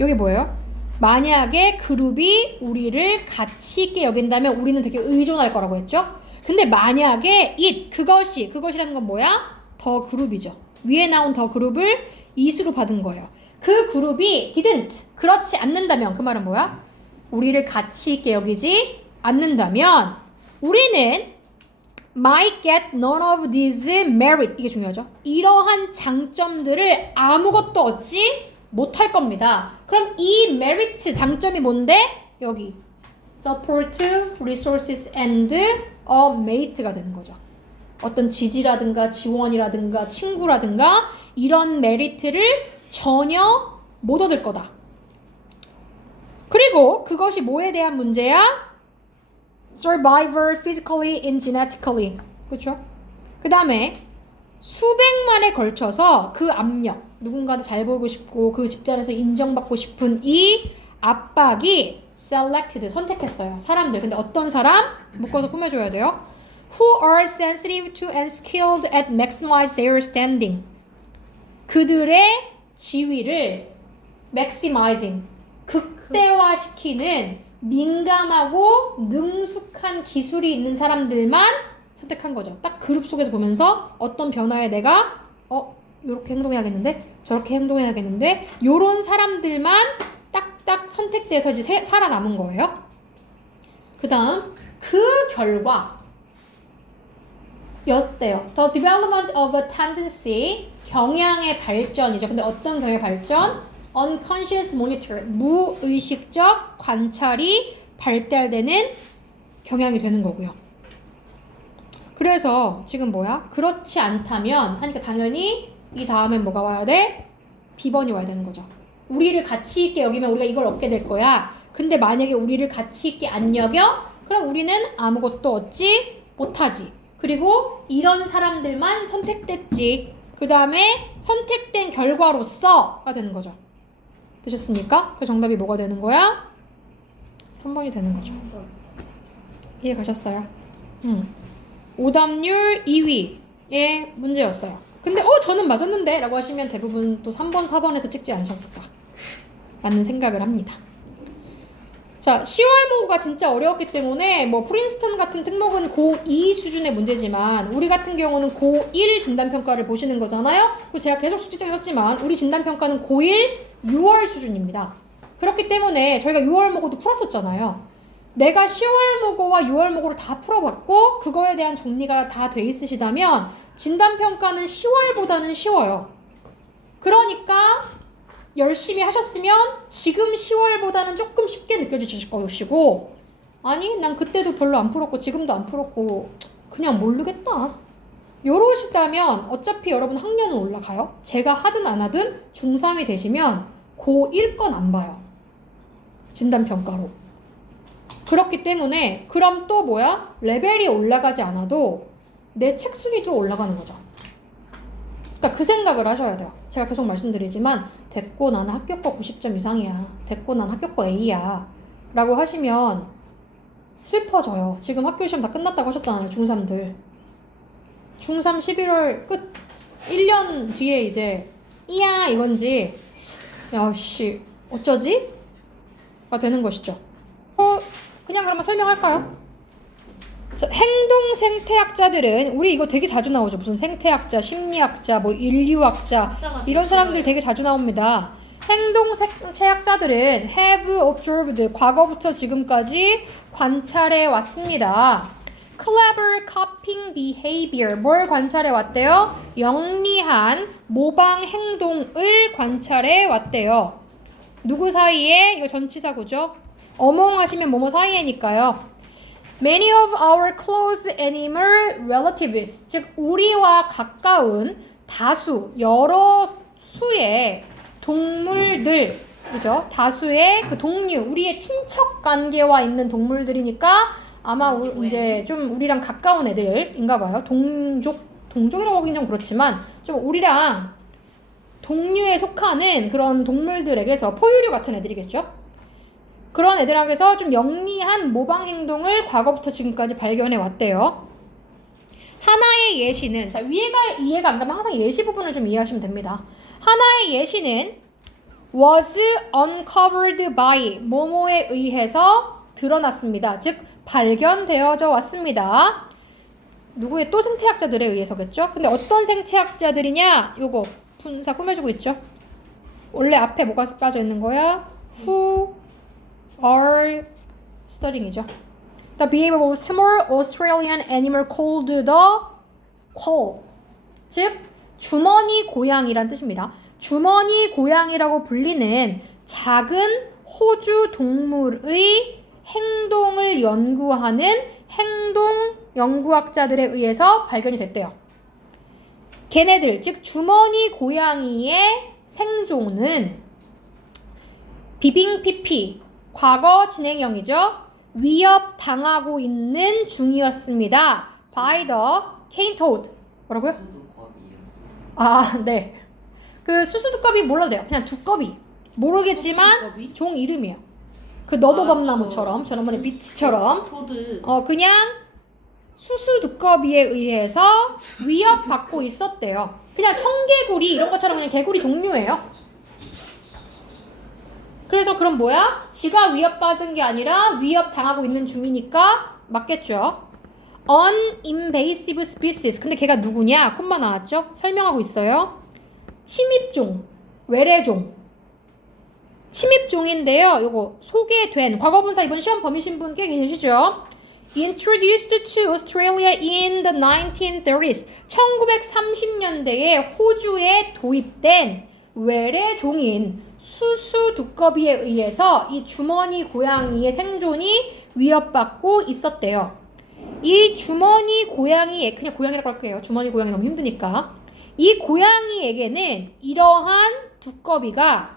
여기 뭐예요? 만약에 그룹이 우리를 가치 있게 여긴다면 우리는 되게 의존할 거라고 했죠? 근데 만약에 그것이라는 건 뭐야? 더 그룹이죠. 위에 나온 더 그룹을 is로 받은 거예요. 그 그룹이 didn't, 그렇지 않는다면 그 말은 뭐야? 우리를 가치 있게 여기지 않는다면 우리는 might get none of these merit, 이게 중요하죠. 이러한 장점들을 아무것도 얻지 못할 겁니다. 그럼 이 merit 장점이 뭔데? 여기 support, resources and a mate가 되는 거죠. 어떤 지지라든가 지원이라든가 친구라든가 이런 메리트를 전혀 못 얻을 거다. 그리고 그것이 뭐에 대한 문제야? survivor physically and genetically. 그렇죠? 그 다음에 수백만에 걸쳐서 그 압력, 누군가도 잘 보이고 싶고 그 집단에서 인정받고 싶은 이 압박이 selected, 선택했어요. 사람들. 근데 어떤 사람? 묶어서 꾸며줘야 돼요. Who are sensitive to and skilled at maximize their standing. 그들의 지위를 maximizing, 극대화시키는 민감하고 능숙한 기술이 있는 사람들만 선택한 거죠. 딱 그룹 속에서 보면서 어떤 변화에 내가 이렇게 행동해야겠는데 저렇게 행동해야겠는데 요런 사람들만 딱딱 선택돼서 이제 살아남은 거예요. 그 다음 그 결과 였대요. The development of a tendency, 경향의 발전이죠. 근데 어떤 경향의 발전? Unconscious monitor, 무의식적 관찰이 발달되는 경향이 되는 거고요. 그래서 지금 뭐야? 그렇지 않다면 하니까 당연히 이 다음엔 뭐가 와야 돼? B번이 와야 되는 거죠. 우리를 가치 있게 여기면 우리가 이걸 얻게 될 거야. 근데 만약에 우리를 가치 있게 안 여겨? 그럼 우리는 아무것도 얻지 못하지. 그리고 이런 사람들만 선택됐지. 그 다음에 선택된 결과로서가 되는 거죠. 되셨습니까? 그 정답이 뭐가 되는 거야? 3번이 되는 거죠. 이해 가셨어요? 오답률 2위의 문제였어요. 근데 저는 맞았는데 라고 하시면 대부분 또 3번, 4번에서 찍지 않으셨을까 라는 생각을 합니다. 자, 10월 모고가 진짜 어려웠기 때문에 뭐 프린스턴 같은 특목은 고2 수준의 문제지만 우리 같은 경우는 고1 진단평가를 보시는 거잖아요. 그리고 제가 계속 숙제장에 썼지만 우리 진단평가는 고1 6월 수준입니다. 그렇기 때문에 저희가 6월 모고도 풀었었잖아요. 내가 10월 모고와 6월 모고를 다 풀어봤고 그거에 대한 정리가 다 돼 있으시다면 진단평가는 10월보다는 쉬워요. 그러니까 열심히 하셨으면 지금 10월보다는 조금 쉽게 느껴지실 것이고, 아니 난 그때도 별로 안 풀었고 지금도 안 풀었고 그냥 모르겠다 요러시다면 어차피 여러분 학년은 올라가요. 제가 하든 안 하든 중3이 되시면 고1 건 안 봐요. 진단평가로. 그렇기 때문에 그럼 또 뭐야? 레벨이 올라가지 않아도 내 책 순위도 올라가는 거죠. 그러니까 그 생각을 하셔야 돼요. 제가 계속 말씀드리지만 됐고 나는 합격과 90점 이상이야. 됐고 나는 합격과 A야. 라고 하시면 슬퍼져요. 지금 학교 시험 다 끝났다고 하셨잖아요. 중3들. 중3 11월 끝 1년 뒤에 이제 이야 이건지 야씨 어쩌지? 가 되는 것이죠. 그냥 그러면 설명할까요? 자, 행동 생태학자들은 우리 이거 되게 자주 나오죠. 무슨 생태학자, 심리학자, 뭐 인류학자 이런 사람들 되게 자주 나옵니다. 행동 생태학자들은 have observed 과거부터 지금까지 관찰해 왔습니다. clever copying behavior 뭘 관찰해 왔대요? 영리한 모방 행동을 관찰해 왔대요. 누구 사이에? 이거 전치사구죠. 어몽 하시면 뭐뭐 사이에니까요. Many of our close animal relatives 즉 우리와 가까운 다수 여러 수의 동물들 그죠? 다수의 그 동류 우리의 친척 관계와 있는 동물들이니까 아마 이제 좀 우리랑 가까운 애들인가 봐요. 동족이라고 하긴 좀 그렇지만 좀 우리랑 동류에 속하는 그런 동물들에게서 포유류 같은 애들이겠죠? 그런 애들에게서 좀 영리한 모방 행동을 과거부터 지금까지 발견해 왔대요. 하나의 예시는 자 위에가 이해가 안 가면 항상 예시 부분을 좀 이해하시면 됩니다. 하나의 예시는 was uncovered by 뭐뭐에 의해서 드러났습니다. 즉 발견되어져 왔습니다. 누구의 또 생태학자들에 의해서겠죠? 근데 어떤 생태학자들이냐? 요거 분사 꾸며주고 있죠? 원래 앞에 뭐가 빠져 있는 거야? Who are studying이죠. The behavior of small Australian animal called the quail. 즉 주머니 고양이란 뜻입니다. 주머니 고양이라고 불리는 작은 호주 동물의 행동을 연구하는 행동 연구학자들에 의해서 발견이 됐대요. 걔네들 즉 주머니 고양이의 생존은 비빙피피 과거 진행형이죠. 위협당하고 있는 중이었습니다. by the cane toad. 뭐라고요? 아, 네. 그 수수두꺼비 몰라도 돼요. 그냥 두꺼비. 모르겠지만 수수두꺼비? 종 이름이에요. 그 너도밤나무처럼 저번에 비치처럼 토드 그냥 수수두꺼비에 의해서 위협받고 있었대요. 그냥 청개구리 이런 것처럼 그냥 개구리 종류예요. 그래서 그럼 뭐야? 지가 위협받은 게 아니라 위협당하고 있는 중이니까 맞겠죠. Uninvasive species. 근데 걔가 누구냐? 콤마 나왔죠? 설명하고 있어요. 침입종, 외래종. 침입종인데요. 요거 소개된 과거분사 이번 시험 범위신 분 꽤 계시죠? Introduced to Australia in the 1930s. 1930년대에 호주에 도입된 외래종인 수수두꺼비에 의해서 이 주머니 고양이의 생존이 위협받고 있었대요. 이 주머니 고양이, 그냥 고양이라고 할게요. 주머니 고양이 너무 힘드니까. 이 고양이에게는 이러한 두꺼비가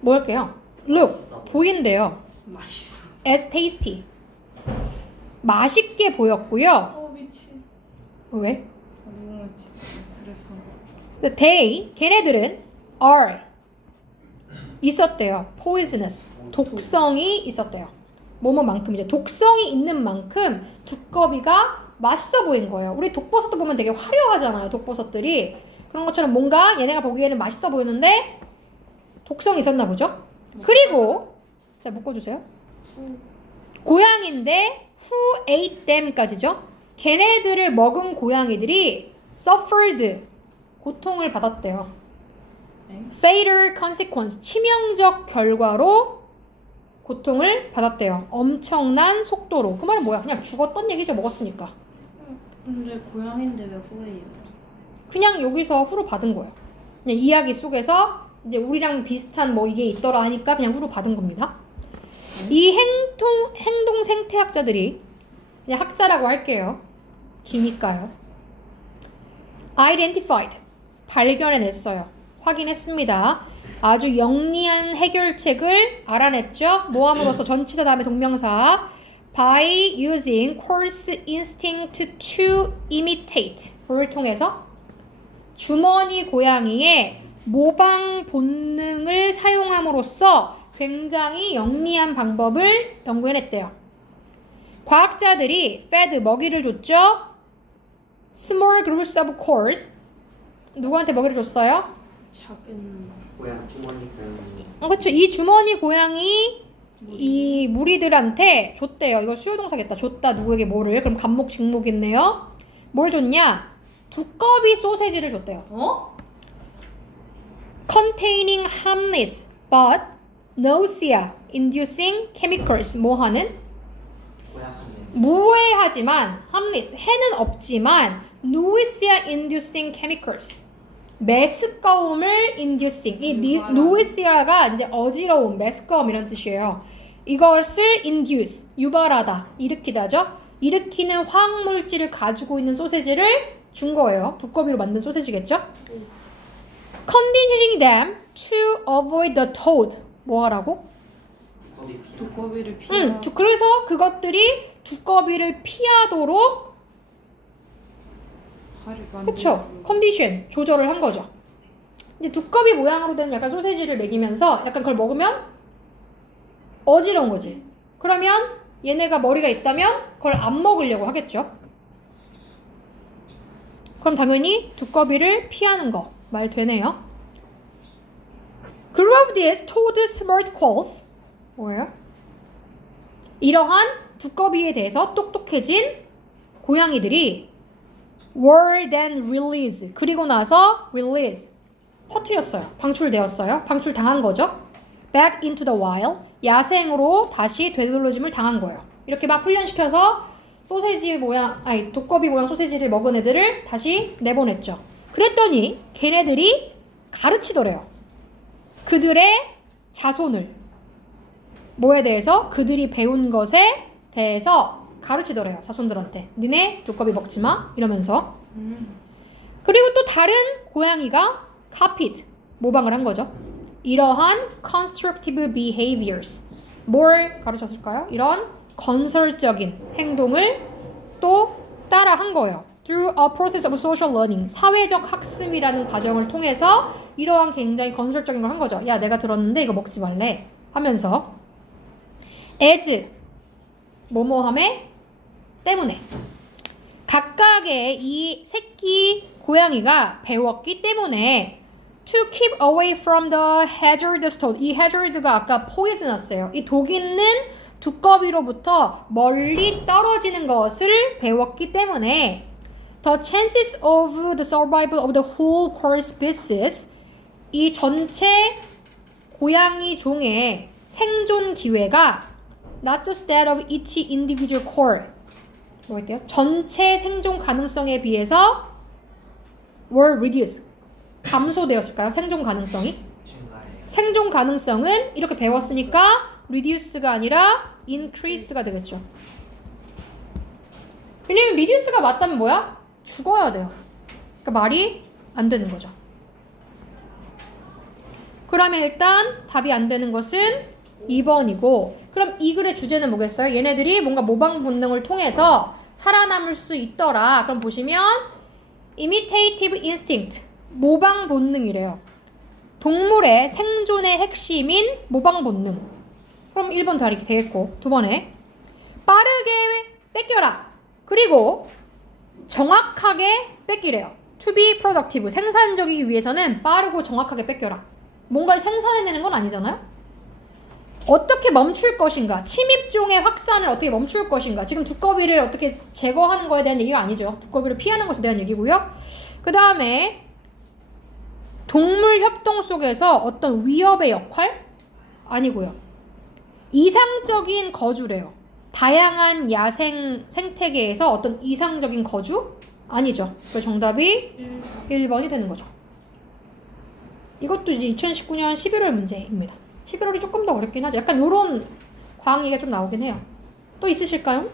뭐 할게요? Look, 보인대요. 맛있어. As tasty. 맛있게 보였고요. 미친. 왜? 너무 맛있어. 그래서 걔네들은 are 있었대요. poisonous. 독성이 있었대요. 뭐뭐만큼 이제 독성이 있는 만큼 두꺼비가 맛있어 보인 거예요. 우리 독버섯도 보면 되게 화려하잖아요. 독버섯들이. 그런 것처럼 뭔가 얘네가 보기에는 맛있어 보이는데 독성이 있었나 보죠. 그리고 자 묶어주세요. 고양인데 who ate them까지죠. 걔네들을 먹은 고양이들이 suffered 고통을 받았대요. fatal consequence 치명적 결과로 고통을 받았대요. 엄청난 속도로. 그 말은 뭐야? 그냥 죽었던 얘기죠. 먹었으니까. 근데 고양인데 왜 후회해요? 그냥 여기서 후루 받은 거예요. 그냥 이야기 속에서 이제 우리랑 비슷한 뭐 이게 있더라 하니까 그냥 후루 받은 겁니다. 이 행동 생태학자들이 그냥 학자라고 할게요. 기니까요. identified 발견해냈어요. 확인했습니다. 아주 영리한 해결책을 알아냈죠. 모함으로써 전치사 다음에 동명사 by using coarse instinct to imitate 를 통해서 주머니 고양이의 모방 본능을 사용함으로써 굉장히 영리한 방법을 연구해냈대요. 과학자들이 fed 먹이를 줬죠. small groups of course 누구한테 먹이를 줬어요? 작은 고양 주머니 고양이. 그렇죠. 이 주머니 고양이 이 무리들한테 줬대요. 이거 수요동사겠다. 줬다 누구에게 뭐를. 그럼 간목 직목이네요. 뭘 줬냐? 두꺼비 소세지를 줬대요. containing harmless but nausea inducing chemicals 뭐 하는? 고양하네. 무해하지만 harmless 해는 없지만 nausea inducing chemicals 메스꺼움을 inducing 이 nausea가 이제 어지러움, 메스꺼움 이런 뜻이에요. 이것을 induce 유발하다, 일으키다죠. 일으키는 화학물질을 가지고 있는 소세지를 준 거예요. 두꺼비로 만든 소세지겠죠. conditioning them to avoid the toad 뭐 하라고? 두꺼비 피. 두꺼비를 피하. 그래서 그것들이 두꺼비를 피하도록 그쵸? 컨디션 조절을 한 거죠. 이제 두꺼비 모양으로 된 약간 소세지를 먹이면서 약간 그걸 먹으면 어지러운 거지. 그러면 얘네가 머리가 있다면 그걸 안 먹으려고 하겠죠. 그럼 당연히 두꺼비를 피하는 거 말 되네요. Group of these toad smart quolls 뭐예요? 이러한 두꺼비에 대해서 똑똑해진 고양이들이 were then released 그리고 나서 release 퍼뜨렸어요. 방출되었어요. 방출당한 거죠. back into the wild 야생으로 다시 되돌려짐을 당한 거예요. 이렇게 막 훈련시켜서 소세지 모양 아니 두꺼비 모양 소세지를 먹은 애들을 다시 내보냈죠. 그랬더니 걔네들이 가르치더래요. 그들의 자손을 뭐에 대해서? 그들이 배운 것에 대해서 가르치더래요. 자손들한테. 니네 두꺼비 먹지 마 이러면서. 그리고 또 다른 고양이가 copied 모방을 한 거죠. 이러한 constructive behaviors 뭘 가르쳤을까요? 이런 건설적인 행동을 또 따라 한 거예요. Through a process of social learning 사회적 학습이라는 과정을 통해서 이러한 굉장히 건설적인 걸 한 거죠. 야 내가 들었는데 이거 먹지 말래 하면서 as 뭐뭐함에 때문에 각각의 이 새끼 고양이가 배웠기 때문에 to keep away from the hazardous toad 이 hazard가 아까 poisonous 이 독 있는 두꺼비로부터 멀리 떨어지는 것을 배웠기 때문에 the chances of the survival of the whole core species 이 전체 고양이 종의 생존 기회가 not just that of each individual core 뭐였대요? 전체 생존 가능성에 비해서 were reduced 감소되었을까요? 생존 가능성이? 증가해요. 생존 가능성은 이렇게 배웠으니까 reduce가 아니라 increased가 되겠죠. 왜냐면 reduce가 맞다면 뭐야? 죽어야 돼요. 그러니까 말이 안 되는 거죠. 그러면 일단 답이 안 되는 것은 2번이고 그럼 이 글의 주제는 뭐겠어요? 얘네들이 뭔가 모방 본능을 통해서 살아남을 수 있더라. 그럼 보시면 imitative instinct 모방 본능이래요. 동물의 생존의 핵심인 모방 본능. 그럼 1번 다리 되겠고 두 번에 빠르게 뺏겨라. 그리고 정확하게 뺏기래요. To be productive 생산적이기 위해서는 빠르고 정확하게 뺏겨라. 뭔가를 생산해내는 건 아니잖아요. 어떻게 멈출 것인가? 침입종의 확산을 어떻게 멈출 것인가? 지금 두꺼비를 어떻게 제거하는 거에 대한 얘기가 아니죠. 두꺼비를 피하는 것에 대한 얘기고요. 그 다음에 동물 협동 속에서 어떤 위협의 역할? 아니고요. 이상적인 거주래요. 다양한 야생 생태계에서 어떤 이상적인 거주? 아니죠. 그 정답이 1번이 되는 거죠. 이것도 이제 2019년 11월 문제입니다. 11월이 조금 더 어렵긴 하죠. 약간 요런 과학 얘기가 좀 나오긴 해요. 또 있으실까요?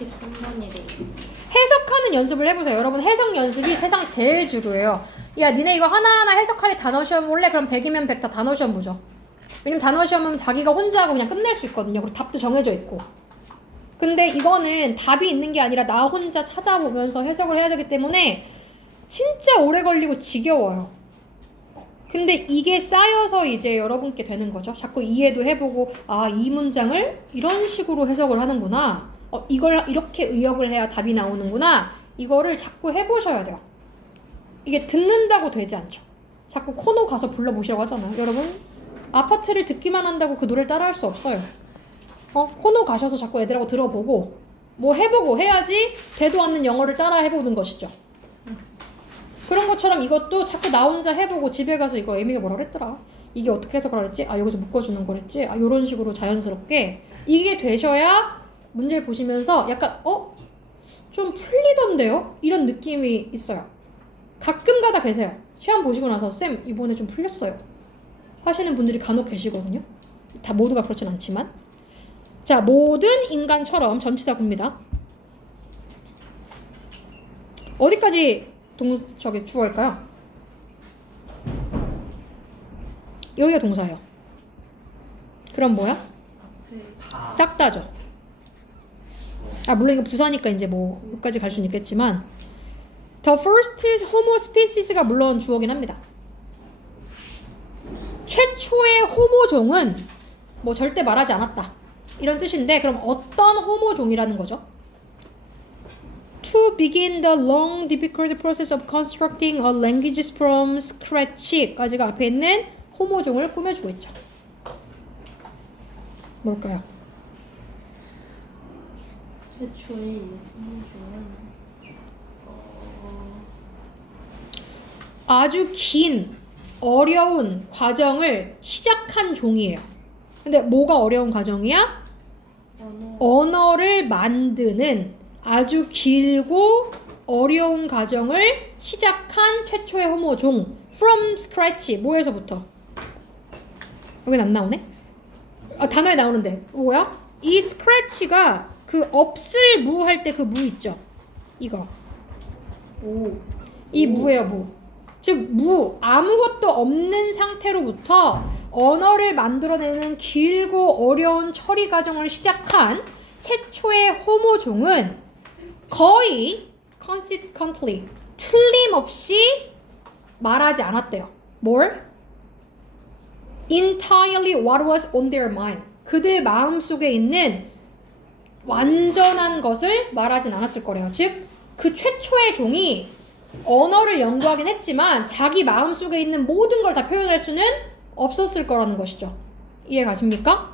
13번이래요. 해석하는 연습을 해보세요. 여러분 해석 연습이 세상 제일 지루해요. 야 니네 이거 하나하나 해석할 단어 시험 볼래? 그럼 100이면 100 다 단어 시험 보죠. 왜냐면 단어 시험은 자기가 혼자 하고 그냥 끝낼 수 있거든요. 그리고 답도 정해져 있고. 근데 이거는 답이 있는 게 아니라 나 혼자 찾아보면서 해석을 해야 되기 때문에 진짜 오래 걸리고 지겨워요. 근데 이게 쌓여서 이제 여러분께 되는 거죠. 자꾸 이해도 해보고 아, 이 문장을 이런 식으로 해석을 하는구나. 이걸 이렇게 의역을 해야 답이 나오는구나. 이거를 자꾸 해보셔야 돼요. 이게 듣는다고 되지 않죠. 자꾸 코너 가서 불러보시라고 하잖아요. 여러분 아파트를 듣기만 한다고 그 노래를 따라할 수 없어요. 코너 가셔서 자꾸 애들하고 들어보고 뭐 해보고 해야지 되도 않는 영어를 따라 해보는 것이죠. 그런 것처럼 이것도 자꾸 나 혼자 해보고 집에 가서 이거 애미가 뭐라 그랬더라. 이게 어떻게 해석을 하랬지? 아 여기서 묶어주는 거랬지? 아 요런 식으로 자연스럽게 이게 되셔야 문제를 보시면서 약간 좀 풀리던데요? 이런 느낌이 있어요. 가끔 가다 계세요. 시험 보시고 나서 쌤 이번에 좀 풀렸어요 하시는 분들이 간혹 계시거든요. 다 모두가 그렇진 않지만 자 모든 인간처럼 전치사 구입니다. 어디까지 주어일까요? 여기가 동사예요. 그럼 뭐야? 다. 싹 다죠. 아 물론 이거 부사니까 이제 뭐 여기까지 갈 수는 있겠지만 The first homo species가 물론 주어긴 합니다. 최초의 호모종은 뭐 절대 말하지 않았다 이런 뜻인데 그럼 어떤 호모종이라는 거죠? To begin the long difficult process of constructing a language from scratch까지가 앞에 있는 호모종을 꾸며주고 있죠. 뭘까요? 최초의 예술은 아주 긴 어려운 과정을 시작한 종이에요. 근데 뭐가 어려운 과정이야? 언어를 만드는 아주 길고 어려운 과정을 시작한 최초의 호모종 from scratch 뭐에서부터? 여긴 안 나오네? 단어에 나오는데 뭐야? 이 scratch가 그 없을 무 할 때 그 무 있죠? 이거 이 무예요 무. 즉 무 아무것도 없는 상태로부터 언어를 만들어내는 길고 어려운 처리 과정을 시작한 최초의 호모종은 거의 consistently 틀림없이 말하지 않았대요. 뭘? Entirely what was on their mind. 그들 마음속에 있는 완전한 것을 말하진 않았을 거래요. 즉 그 최초의 종이 언어를 연구하긴 했지만 자기 마음속에 있는 모든 걸 다 표현할 수는 없었을 거라는 것이죠. 이해 가십니까?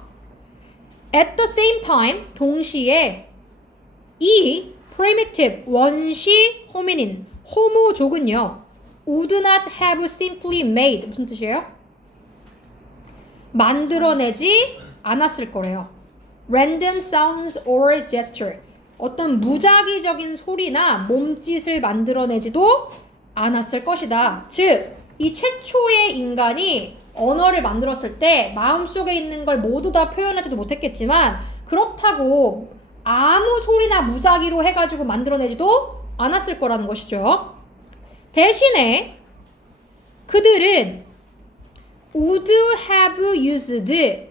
At the same time, 동시에 이 primitive, 원시 호미닌, 호모족은요 would not have simply made 무슨 뜻이에요? 만들어내지 않았을 거래요. Random sounds or gesture 어떤 무작위적인 소리나 몸짓을 만들어내지도 않았을 것이다. 즉, 이 최초의 인간이 언어를 만들었을 때 마음속에 있는 걸 모두 다 표현하지도 못했겠지만 그렇다고 아무 소리나 무작위로 해가지고 만들어내지도 않았을 거라는 것이죠. 대신에 그들은 would have used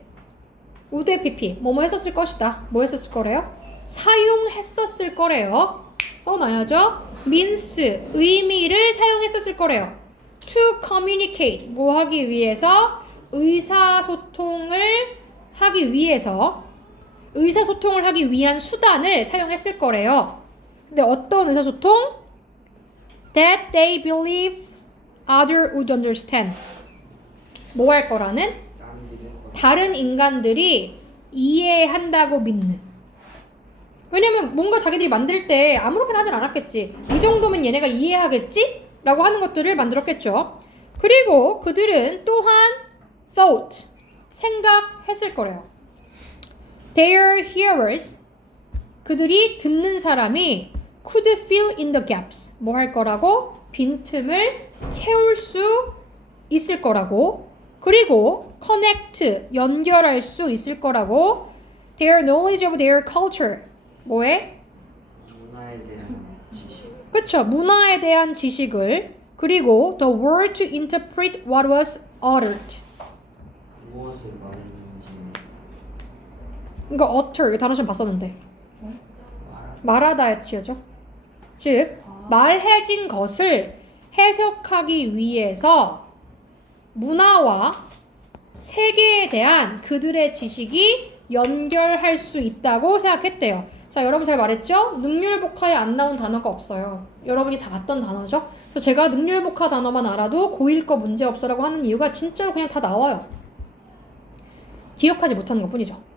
would pp 뭐뭐 했었을 것이다. 뭐 했었을 거래요? 사용했었을 거래요. 써놔야죠. means 의미를 사용했었을 거래요. to communicate 뭐 하기 위해서 의사소통을 하기 위한 수단을 사용했을 거래요. 근데 어떤 의사소통? That they believe other would understand 뭐 할 거라는? 다른 인간들이 이해한다고 믿는. 왜냐면 뭔가 자기들이 만들 때 아무렇게나 하진 않았겠지. 이 정도면 얘네가 이해하겠지? 라고 하는 것들을 만들었겠죠. 그리고 그들은 또한 thought, 생각했을 거래요. Their hearers, 그들이 듣는 사람이 could fill in the gaps. 뭐 할 거라고? 빈틈을 채울 수 있을 거라고. 그리고 connect, 연결할 수 있을 거라고. Their knowledge of their culture. 뭐해? 문화에 대한 지식. 그쵸. 문화에 대한 지식을. 그리고 the word to interpret what was uttered. 무엇을 말했는지 그러니까 utter, 이 단어 좀 봤었는데. 말. 말하다의 뜻이죠. 즉, 말해진 것을 해석하기 위해서 문화와 세계에 대한 그들의 지식이 연결할 수 있다고 생각했대요. 자, 여러분 잘 말했죠? 능률복화에 안 나온 단어가 없어요. 여러분이 다 봤던 단어죠? 그래서 제가 능률복화 단어만 알아도 고1 거 문제 없어라고 하는 이유가 진짜로 그냥 다 나와요. 기억하지 못하는 것 뿐이죠.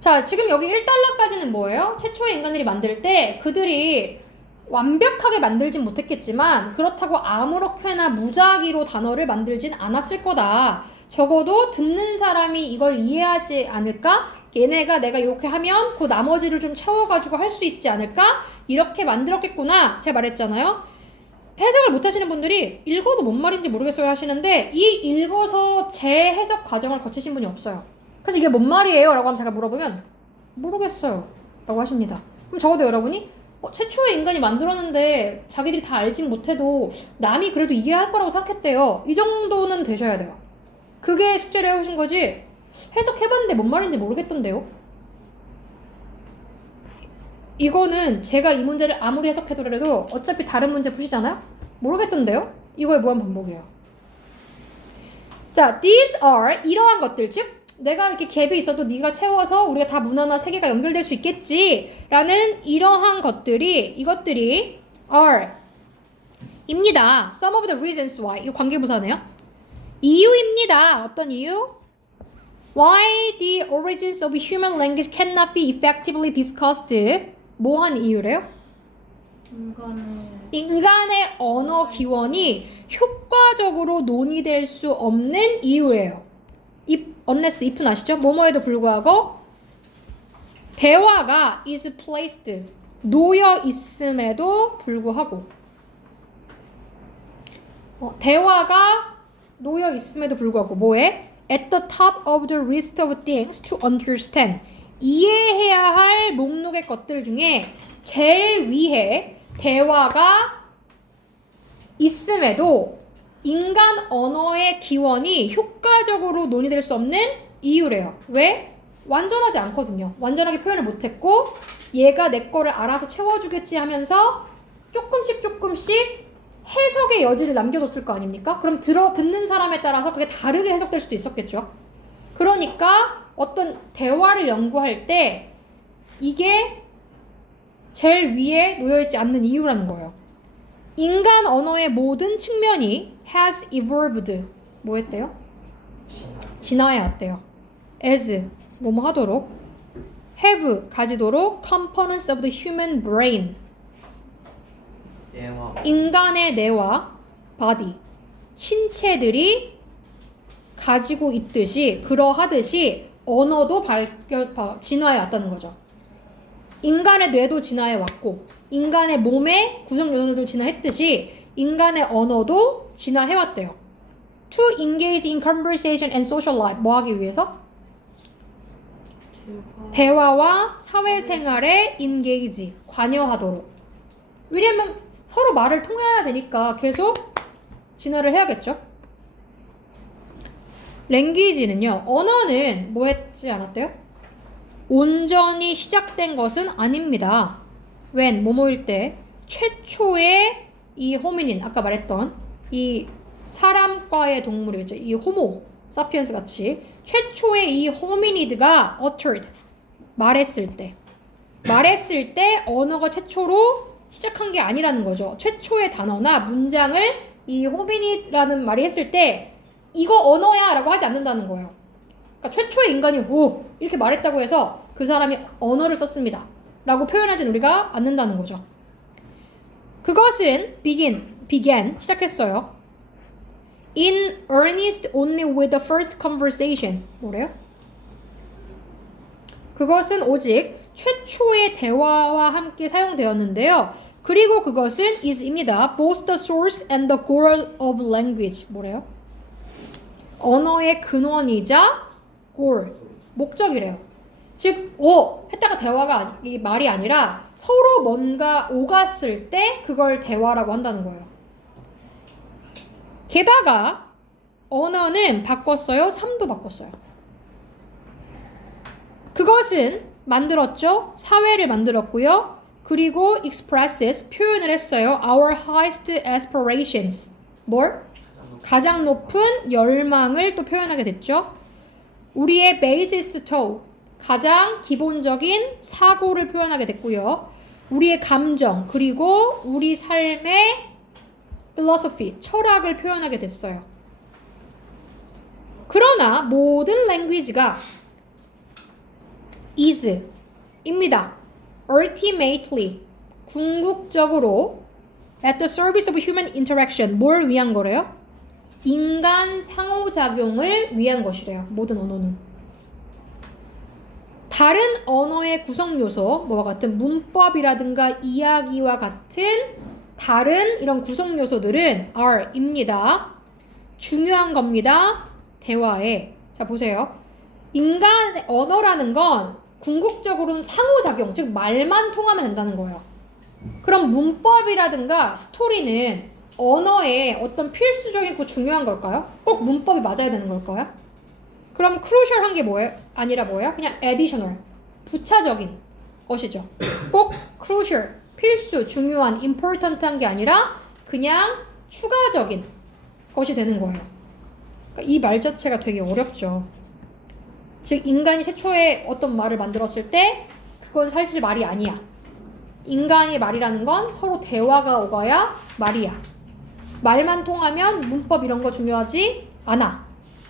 자, 지금 여기 1달러까지는 뭐예요? 최초의 인간들이 만들 때 그들이 완벽하게 만들진 못했겠지만 그렇다고 아무렇게나 무작위로 단어를 만들진 않았을 거다. 적어도 듣는 사람이 이걸 이해하지 않을까? 얘네가 내가 이렇게 하면 그 나머지를 좀 채워가지고 할 수 있지 않을까? 이렇게 만들었겠구나. 제가 말했잖아요. 해석을 못하시는 분들이 읽어도 뭔 말인지 모르겠어요 하시는데 이 읽어서 재해석 과정을 거치신 분이 없어요. 그래서 이게 뭔 말이에요? 라고 하면 제가 물어보면 모르겠어요 라고 하십니다. 그럼 적어도 여러분이 최초의 인간이 만들었는데 자기들이 다 알진 못해도 남이 그래도 이해할 거라고 생각했대요. 이 정도는 되셔야 돼요. 그게 숙제를 해오신 거지 해석해봤는데 뭔 말인지 모르겠던데요. 이거는 제가 이 문제를 아무리 해석해더라도 어차피 다른 문제 푸시잖아요? 모르겠던데요? 이거의 무한 반복이에요. 자, these are 이러한 것들, 즉 내가 이렇게 갭이 있어도 네가 채워서 우리가 다 문화나 세계가 연결될 수 있겠지 라는 이러한 것들이 이것들이 are 입니다. Some of the reasons why 이거 관계부사네요. 이유입니다. 어떤 이유? Why the origins of human language cannot be effectively discussed. 뭐한 이유래요? 인간의 언어 기원이 효과적으로 논의될 수 없는 이유예요. unless if는 아시죠? 뭐뭐에도 불구하고 대화가 is placed 놓여 있음에도 불구하고 대화가 놓여 있음에도 불구하고 뭐해? At the top of the list of things to understand 이해해야 할 목록의 것들 중에 제일 위에 대화가 있음에도 인간 언어의 기원이 효과적으로 논의될 수 없는 이유래요. 왜? 완전하지 않거든요. 완전하게 표현을 못했고 얘가 내 거를 알아서 채워주겠지 하면서 조금씩 해석의 여지를 남겨뒀을 거 아닙니까? 그럼 듣는 사람에 따라서 그게 다르게 해석될 수도 있었겠죠. 그러니까 어떤 대화를 연구할 때 이게 제일 위에 놓여있지 않는 이유라는 거예요. 인간 언어의 모든 측면이 has evolved 뭐 했대요? 진화해 왔대요. as 뭐뭐 하도록 have 가지도록 components of the human brain 뇌와 인간의 뇌와 body 신체들이 가지고 있듯이 그러하듯이 언어도 진화해 왔다는 거죠. 인간의 뇌도 진화해 왔고 인간의 몸의 구성 요소들도 진화했듯이 인간의 언어도 진화해 왔대요. To engage in conversation and social life 뭐 하기 위해서? 대화와 사회생활에 engage 관여하도록. 왜냐면 서로 말을 통해야 되니까 계속 진화를 해야겠죠. 랭귀지는요. 언어는 뭐 했지 않았대요? 온전히 시작된 것은 아닙니다. when 뭐뭐일 때 최초의 이 호미닌 아까 말했던 이 사람과의 동물이겠죠. 이 호모 사피엔스 같이 최초의 이 호미니드가 uttered 말했을 때 언어가 최초로 시작한 게 아니라는 거죠. 최초의 단어나 문장을 이 호미니드라는 말이 했을 때 이거 언어야 라고 하지 않는다는 거예요. 그러니까 최초의 인간이 오 이렇게 말했다고 해서 그 사람이 언어를 썼습니다 라고 표현하진 우리가 않는다는 거죠. 그것은 began 시작했어요. In earnest only with the first conversation 뭐래요? 그것은 오직 최초의 대화와 함께 사용되었는데요. 그리고 그것은 is입니다. both the source and the goal of language. 뭐래요? 언어의 근원이자 goal, 목적이래요. 즉, 했다가 대화가 이 말이 아니라 서로 뭔가 오갔을 때 그걸 대화라고 한다는 거예요. 게다가 언어는 바꿨어요. 3도 바꿨어요. 그것은 만들었죠. 사회를 만들었고요. 그리고 expresses, 표현을 했어요. Our highest aspirations. 뭘? 가장 높은 열망을 또 표현하게 됐죠. 우리의 basis to, 가장 기본적인 사고를 표현하게 됐고요. 우리의 감정, 그리고 우리 삶의 philosophy, 철학을 표현하게 됐어요. 그러나 모든 language가 is입니다. ultimately, 궁극적으로 at the service of human interaction, 뭘 위한 거래요? 인간 상호작용을 위한 것이래요. 모든 언어는. 다른 언어의 구성 요소, 뭐와 같은 문법이라든가 이야기와 같은 다른 이런 구성 요소들은 are입니다. 중요한 겁니다. 대화에. 자, 보세요. 인간의 언어라는 건 궁극적으로는 상호작용, 즉 말만 통하면 된다는 거예요. 그럼 문법이라든가 스토리는 언어의 어떤 필수적이고 중요한 걸까요? 꼭 문법이 맞아야 되는 걸까요? 그럼 crucial한 게 뭐예요? 아니라 뭐예요? 그냥 additional, 부차적인 것이죠. 꼭 crucial, 필수, 중요한, important한 게 아니라 그냥 추가적인 것이 되는 거예요. 그러니까 이 말 자체가 되게 어렵죠. 즉 인간이 최초에 어떤 말을 만들었을 때 그건 사실 말이 아니야. 인간의 말이라는 건 서로 대화가 오가야 말이야. 말만 통하면 문법 이런 거 중요하지 않아.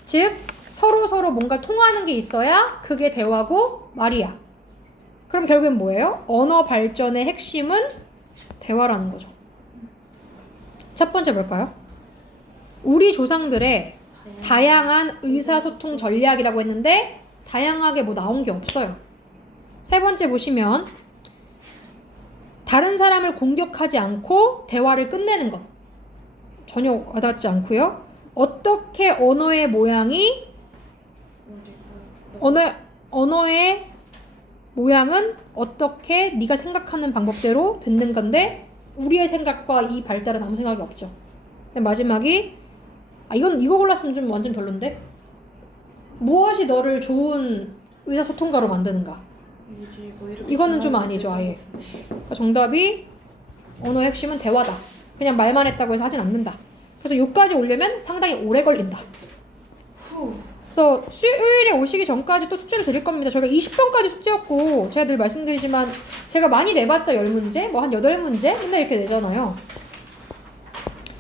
즉 서로 뭔가 통하는 게 있어야 그게 대화고 말이야. 그럼 결국엔 뭐예요? 언어 발전의 핵심은 대화라는 거죠. 첫 번째 뭘까요? 우리 조상들의 다양한 의사소통 전략이라고 했는데 다양하게 뭐 나온 게 없어요. 세 번째 보시면 다른 사람을 공격하지 않고 대화를 끝내는 것. 전혀 와닿지 않고요. 어떻게 언어의 모양이 언어의 모양은 어떻게 네가 생각하는 방법대로 듣는 건데 우리의 생각과 이 발달은 아무 생각이 없죠. 마지막이 이거 골랐으면 좀 완전 별론데 무엇이 너를 좋은 의사소통가로 만드는가? 이거는 좀 아니죠 아예. 그러니까 정답이 언어의 핵심은 대화다. 그냥 말만 했다고 해서 하진 않는다. 그래서 여기까지 오려면 상당히 오래 걸린다. 그래서 수요일에 오시기 전까지 또 숙제를 드릴 겁니다. 저희가 20번까지 숙제였고 제가 늘 말씀드리지만 제가 많이 내봤자 10문제? 뭐 한 8문제? 맨날 이렇게 내잖아요.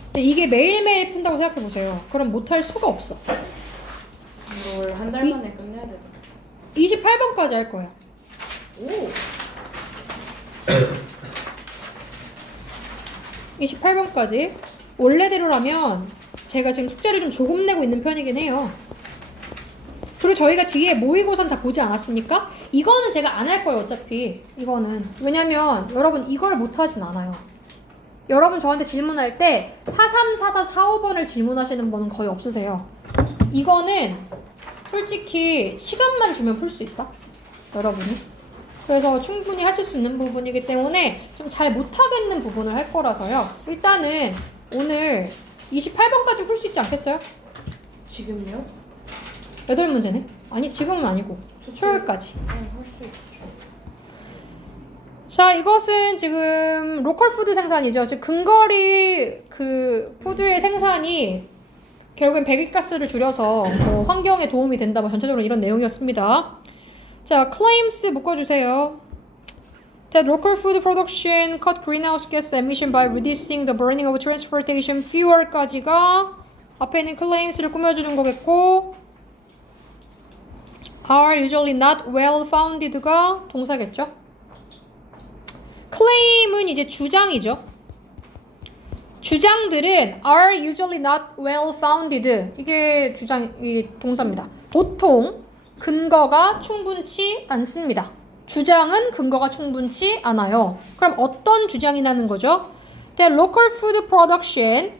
근데 이게 매일매일 푼다고 생각해보세요. 그럼 못할 수가 없어. 이걸 한 달 만에 끝내야 돼. 28번까지 할 거예요. 오. 28번까지 원래대로라면 제가 지금 숙제를 좀 조금 내고 있는 편이긴 해요. 그리고 저희가 뒤에 모의고사는 다 보지 않았습니까? 이거는 제가 안 할 거예요 어차피. 이거는 왜냐면 여러분 이걸 못하진 않아요. 여러분 저한테 질문할 때 43, 44, 45번을 질문하시는 분은 거의 없으세요. 이거는 솔직히 시간만 주면 풀 수 있다 여러분이. 그래서 충분히 하실 수 있는 부분이기 때문에 좀 잘 못하겠는 부분을 할 거라서요. 일단은 오늘 28번까지 풀 수 있지 않겠어요? 지금요? 8문제네? 아니 지금은 아니고 수요일까지. 할 수 있죠. 자, 이것은 지금 로컬 푸드 생산이죠. 즉 근거리 그 푸드의 생산이 결국엔 배기가스를 줄여서 뭐 환경에 도움이 된다. 뭐 전체적으로 이런 내용이었습니다. 자, claims 묶어주세요. That local food production cut greenhouse gas emission by reducing the burning of transportation fuel까지가 앞에 있는 claims를 꾸며주는 거겠고, are usually not well founded가 동사겠죠. claim은 이제 주장이죠. 주장들은 are usually not well founded 이게 주장 이 동사입니다. 보통 근거가 충분치 않습니다. 주장은 근거가 충분치 않아요. 그럼 어떤 주장이 나는 거죠? The local food production,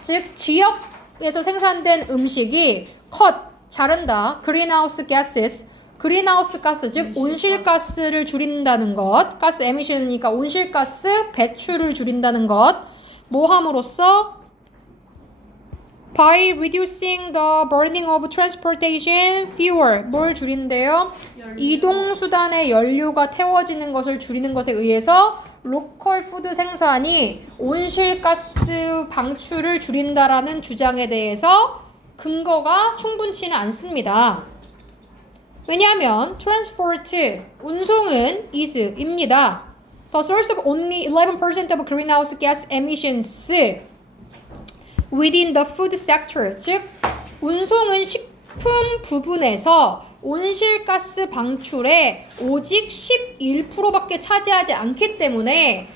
즉 지역에서 생산된 음식이 cut, 자른다. greenhouse gases, 그린하우스 가스, 즉 온실가스를 줄인다는 것, 가스 에미션이니까 온실가스 배출을 줄인다는 것, 뭐 함으로써 by reducing the burning of transportation fuel, 뭘 줄인대요? 이동수단의 연료가 태워지는 것을 줄이는 것에 의해서 로컬 푸드 생산이 온실가스 방출을 줄인다라는 주장에 대해서 근거가 충분치는 않습니다. 왜냐하면 transport, 운송은 is입니다. The source of only 11% of greenhouse gas emissions within the food sector, 즉 운송은 식품 부분에서 온실가스 방출의 오직 11%밖에 차지하지 않기 때문에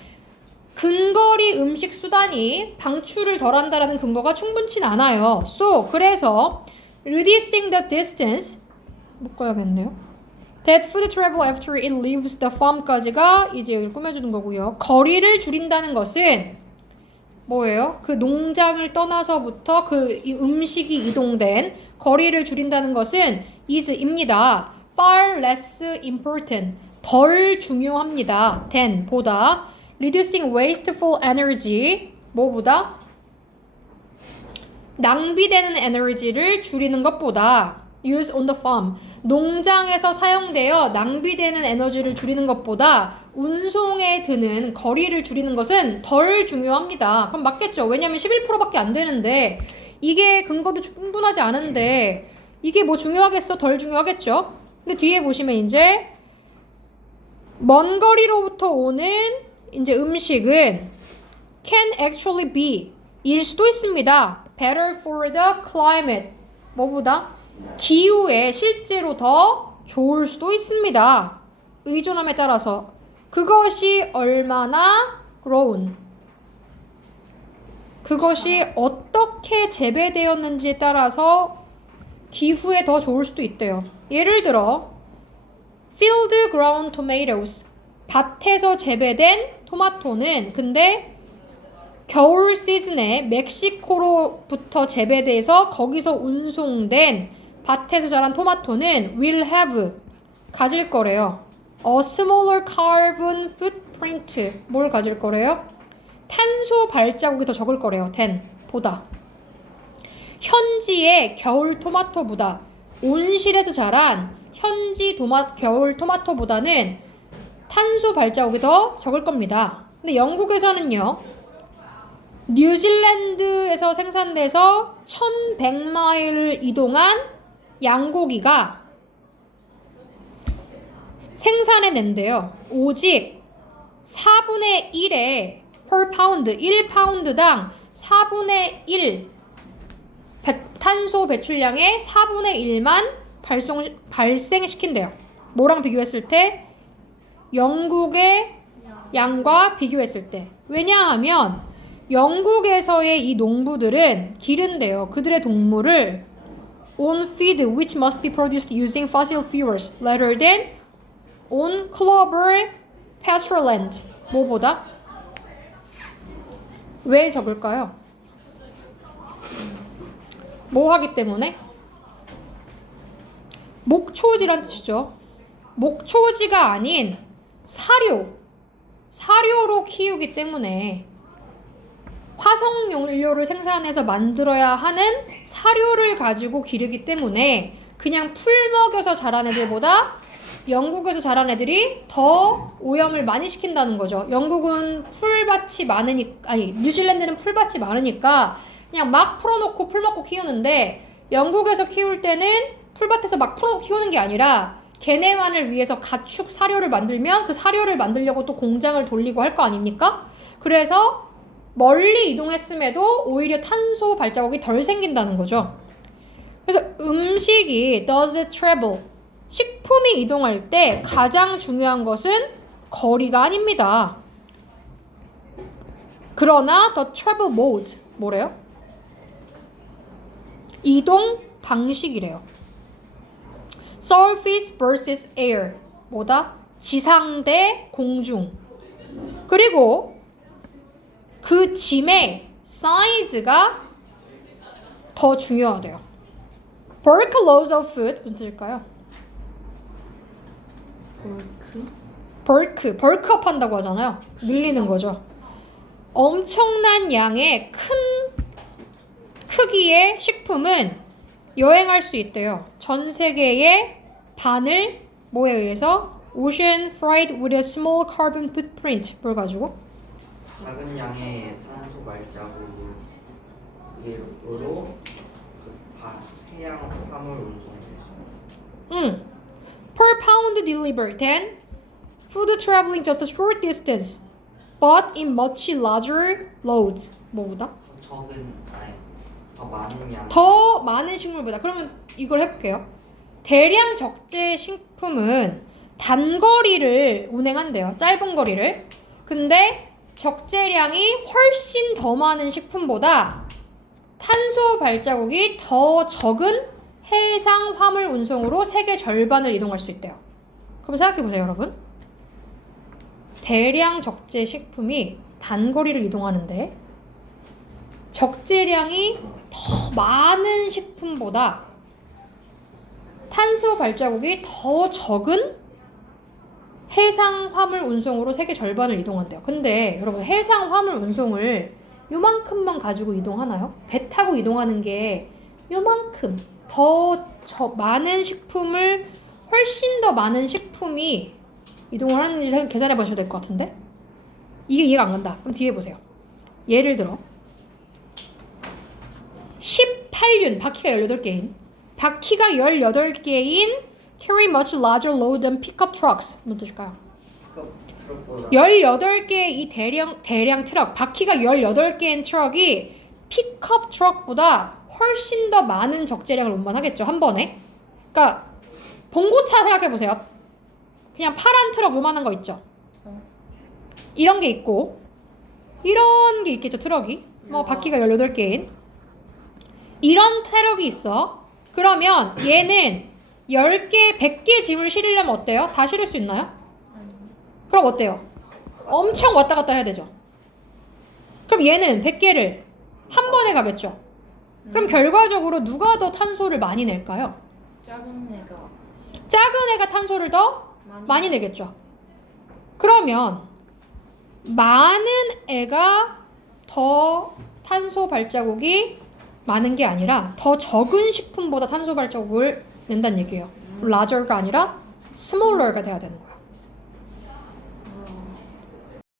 근거리 음식 수단이 방출을 덜한다라는 근거가 충분치 않아요. So, 그래서 reducing the distance 묶어야겠네요. That food travel after it leaves the farm까지가 이제 여기 꾸며주는 거고요. 거리를 줄인다는 것은 뭐예요? 그 농장을 떠나서부터 그 음식이 이동된 거리를 줄인다는 것은 is입니다. Far less important, 덜 중요합니다. than, 보다. Reducing wasteful energy, 뭐보다? 낭비되는 에너지를 줄이는 것보다 use on the farm, 농장에서 사용되어 낭비되는 에너지를 줄이는 것보다 운송에 드는 거리를 줄이는 것은 덜 중요합니다. 그럼 맞겠죠? 왜냐면 11%밖에 안 되는데 이게 근거도 충분하지 않은데 이게 뭐 중요하겠어? 덜 중요하겠죠? 근데 뒤에 보시면 이제 먼 거리로부터 오는 이제 음식은 can actually be 일 수도 있습니다. better for the climate, 뭐보다? 기후에 실제로 더 좋을 수도 있습니다. 의존함에 따라서 그것이 얼마나 grown, 그것이 어떻게 재배되었는지에 따라서 기후에 더 좋을 수도 있대요. 예를 들어 field grown tomatoes, 밭에서 재배된 토마토는 근데 겨울 시즌에 멕시코로부터 재배돼서 거기서 운송된 밭에서 자란 토마토는 will have, 가질 거래요. A smaller carbon footprint, 뭘 가질 거래요? 탄소 발자국이 더 적을 거래요. than, 보다. 현지의 겨울 토마토보다, 온실에서 자란 현지 겨울 토마토보다는 탄소 발자국이 더 적을 겁니다. 근데 영국에서는요, 뉴질랜드에서 생산돼서 1100마일을 이동한 양고기가 생산해낸대요. 오직 4분의 1의 per pound, 1파운드당 4분의 1 탄소 배출량의 4분의 1만 발생시킨대요. 뭐랑 비교했을 때? 영국의 양과 비교했을 때. 왜냐하면 영국에서의 이 농부들은 기른대요. 그들의 동물을 on feed which must be produced using fossil fuels rather than on clover pastureland. 뭐보다? 왜 적을까요? 뭐 하기 때문에? 목초지란 뜻이죠. 목초지가 아닌 사료로 키우기 때문에 화석 연료를 생산해서 만들어야 하는 사료를 가지고 기르기 때문에 그냥 풀 먹여서 자란 애들보다 영국에서 자란 애들이 더 오염을 많이 시킨다는 거죠. 영국은 풀밭이 많으니까, 아니 뉴질랜드는 풀밭이 많으니까 그냥 막 풀어놓고 풀 먹고 키우는데 영국에서 키울 때는 풀밭에서 막 풀어놓고 키우는 게 아니라 걔네만을 위해서 가축 사료를 만들면 그 사료를 만들려고 또 공장을 돌리고 할 거 아닙니까? 그래서 멀리 이동했음에도 오히려 탄소 발자국이 덜 생긴다는 거죠. 그래서 음식이 does travel, 식품이 이동할 때 가장 중요한 것은 거리가 아닙니다. 그러나 the travel mode, 뭐래요? 이동 방식이래요. surface versus air. 뭐다? 지상 대 공중. 그리고 그 짐의 사이즈가 더 중요하대요. bulk loads of food 무슨 뜻일까요? 벌크업 한다고 하잖아요. 밀리는 거죠. 엄청난 양의 큰 크기의 식품은 여행할 수 있대요. 전 세계의 반을 뭐에 의해서? Ocean freight with a small carbon footprint. 뭘 가지고? 작은 양의 산소 발자국으로 해양 화물 운송을 Per pound delivered. Then food traveling just a short distance, but in much larger loads. 뭐보다? 더 많은 양. 더 많은 식물보다. 그러면 이걸 해볼게요. 대량 적재 식품은 단거리를 운행한대요. 짧은 거리를. 근데 적재량이 훨씬 더 많은 식품보다 탄소 발자국이 더 적은 해상 화물 운송으로 세계 절반을 이동할 수 있대요. 그럼 생각해보세요, 여러분. 대량 적재 식품이 단거리를 이동하는데 적재량이 더 많은 식품보다 탄소 발자국이 더 적은 해상 화물 운송으로 세계 절반을 이동한대요. 근데 여러분 해상 화물 운송을 요만큼만 가지고 이동하나요? 배 타고 이동하는 게 요만큼 많은 식품을 훨씬 더 많은 식품이 이동을 하는지 계산해 보셔야 될 것 같은데 이게 이해가 안 간다. 그럼 뒤에 보세요. 예를 들어 18륜 바퀴가 18개인 바퀴가 18개인 carry much larger load than pickup trucks. 무슨 뜻일까요? 18개의 이 대량 트럭 바퀴가 18개인 트럭이 픽업 트럭보다 훨씬 더 많은 적재량을 운반하겠죠. 한 번에. 그러니까 봉고차 생각해보세요. 그냥 파란 트럭 요만한 거 있죠. 이런 게 있고 이런 게 있겠죠. 트럭이 뭐 바퀴가 18개인 이런 트럭이 있어. 그러면 얘는 10개, 100개 짐을 실으려면 어때요? 다 실을 수 있나요? 그럼 어때요? 엄청 왔다 갔다 해야 되죠. 그럼 얘는 100개를 한 번에 가겠죠. 그럼 결과적으로 누가 더 탄소를 많이 낼까요? 작은 애가 탄소를 더 많이 내겠죠. 그러면 많은 애가 더 탄소 발자국이 많은 게 아니라 더 적은 식품보다 탄소 발자국을 낸다는 얘기예요. larger가 아니라 smaller가 돼야 되는 거예요.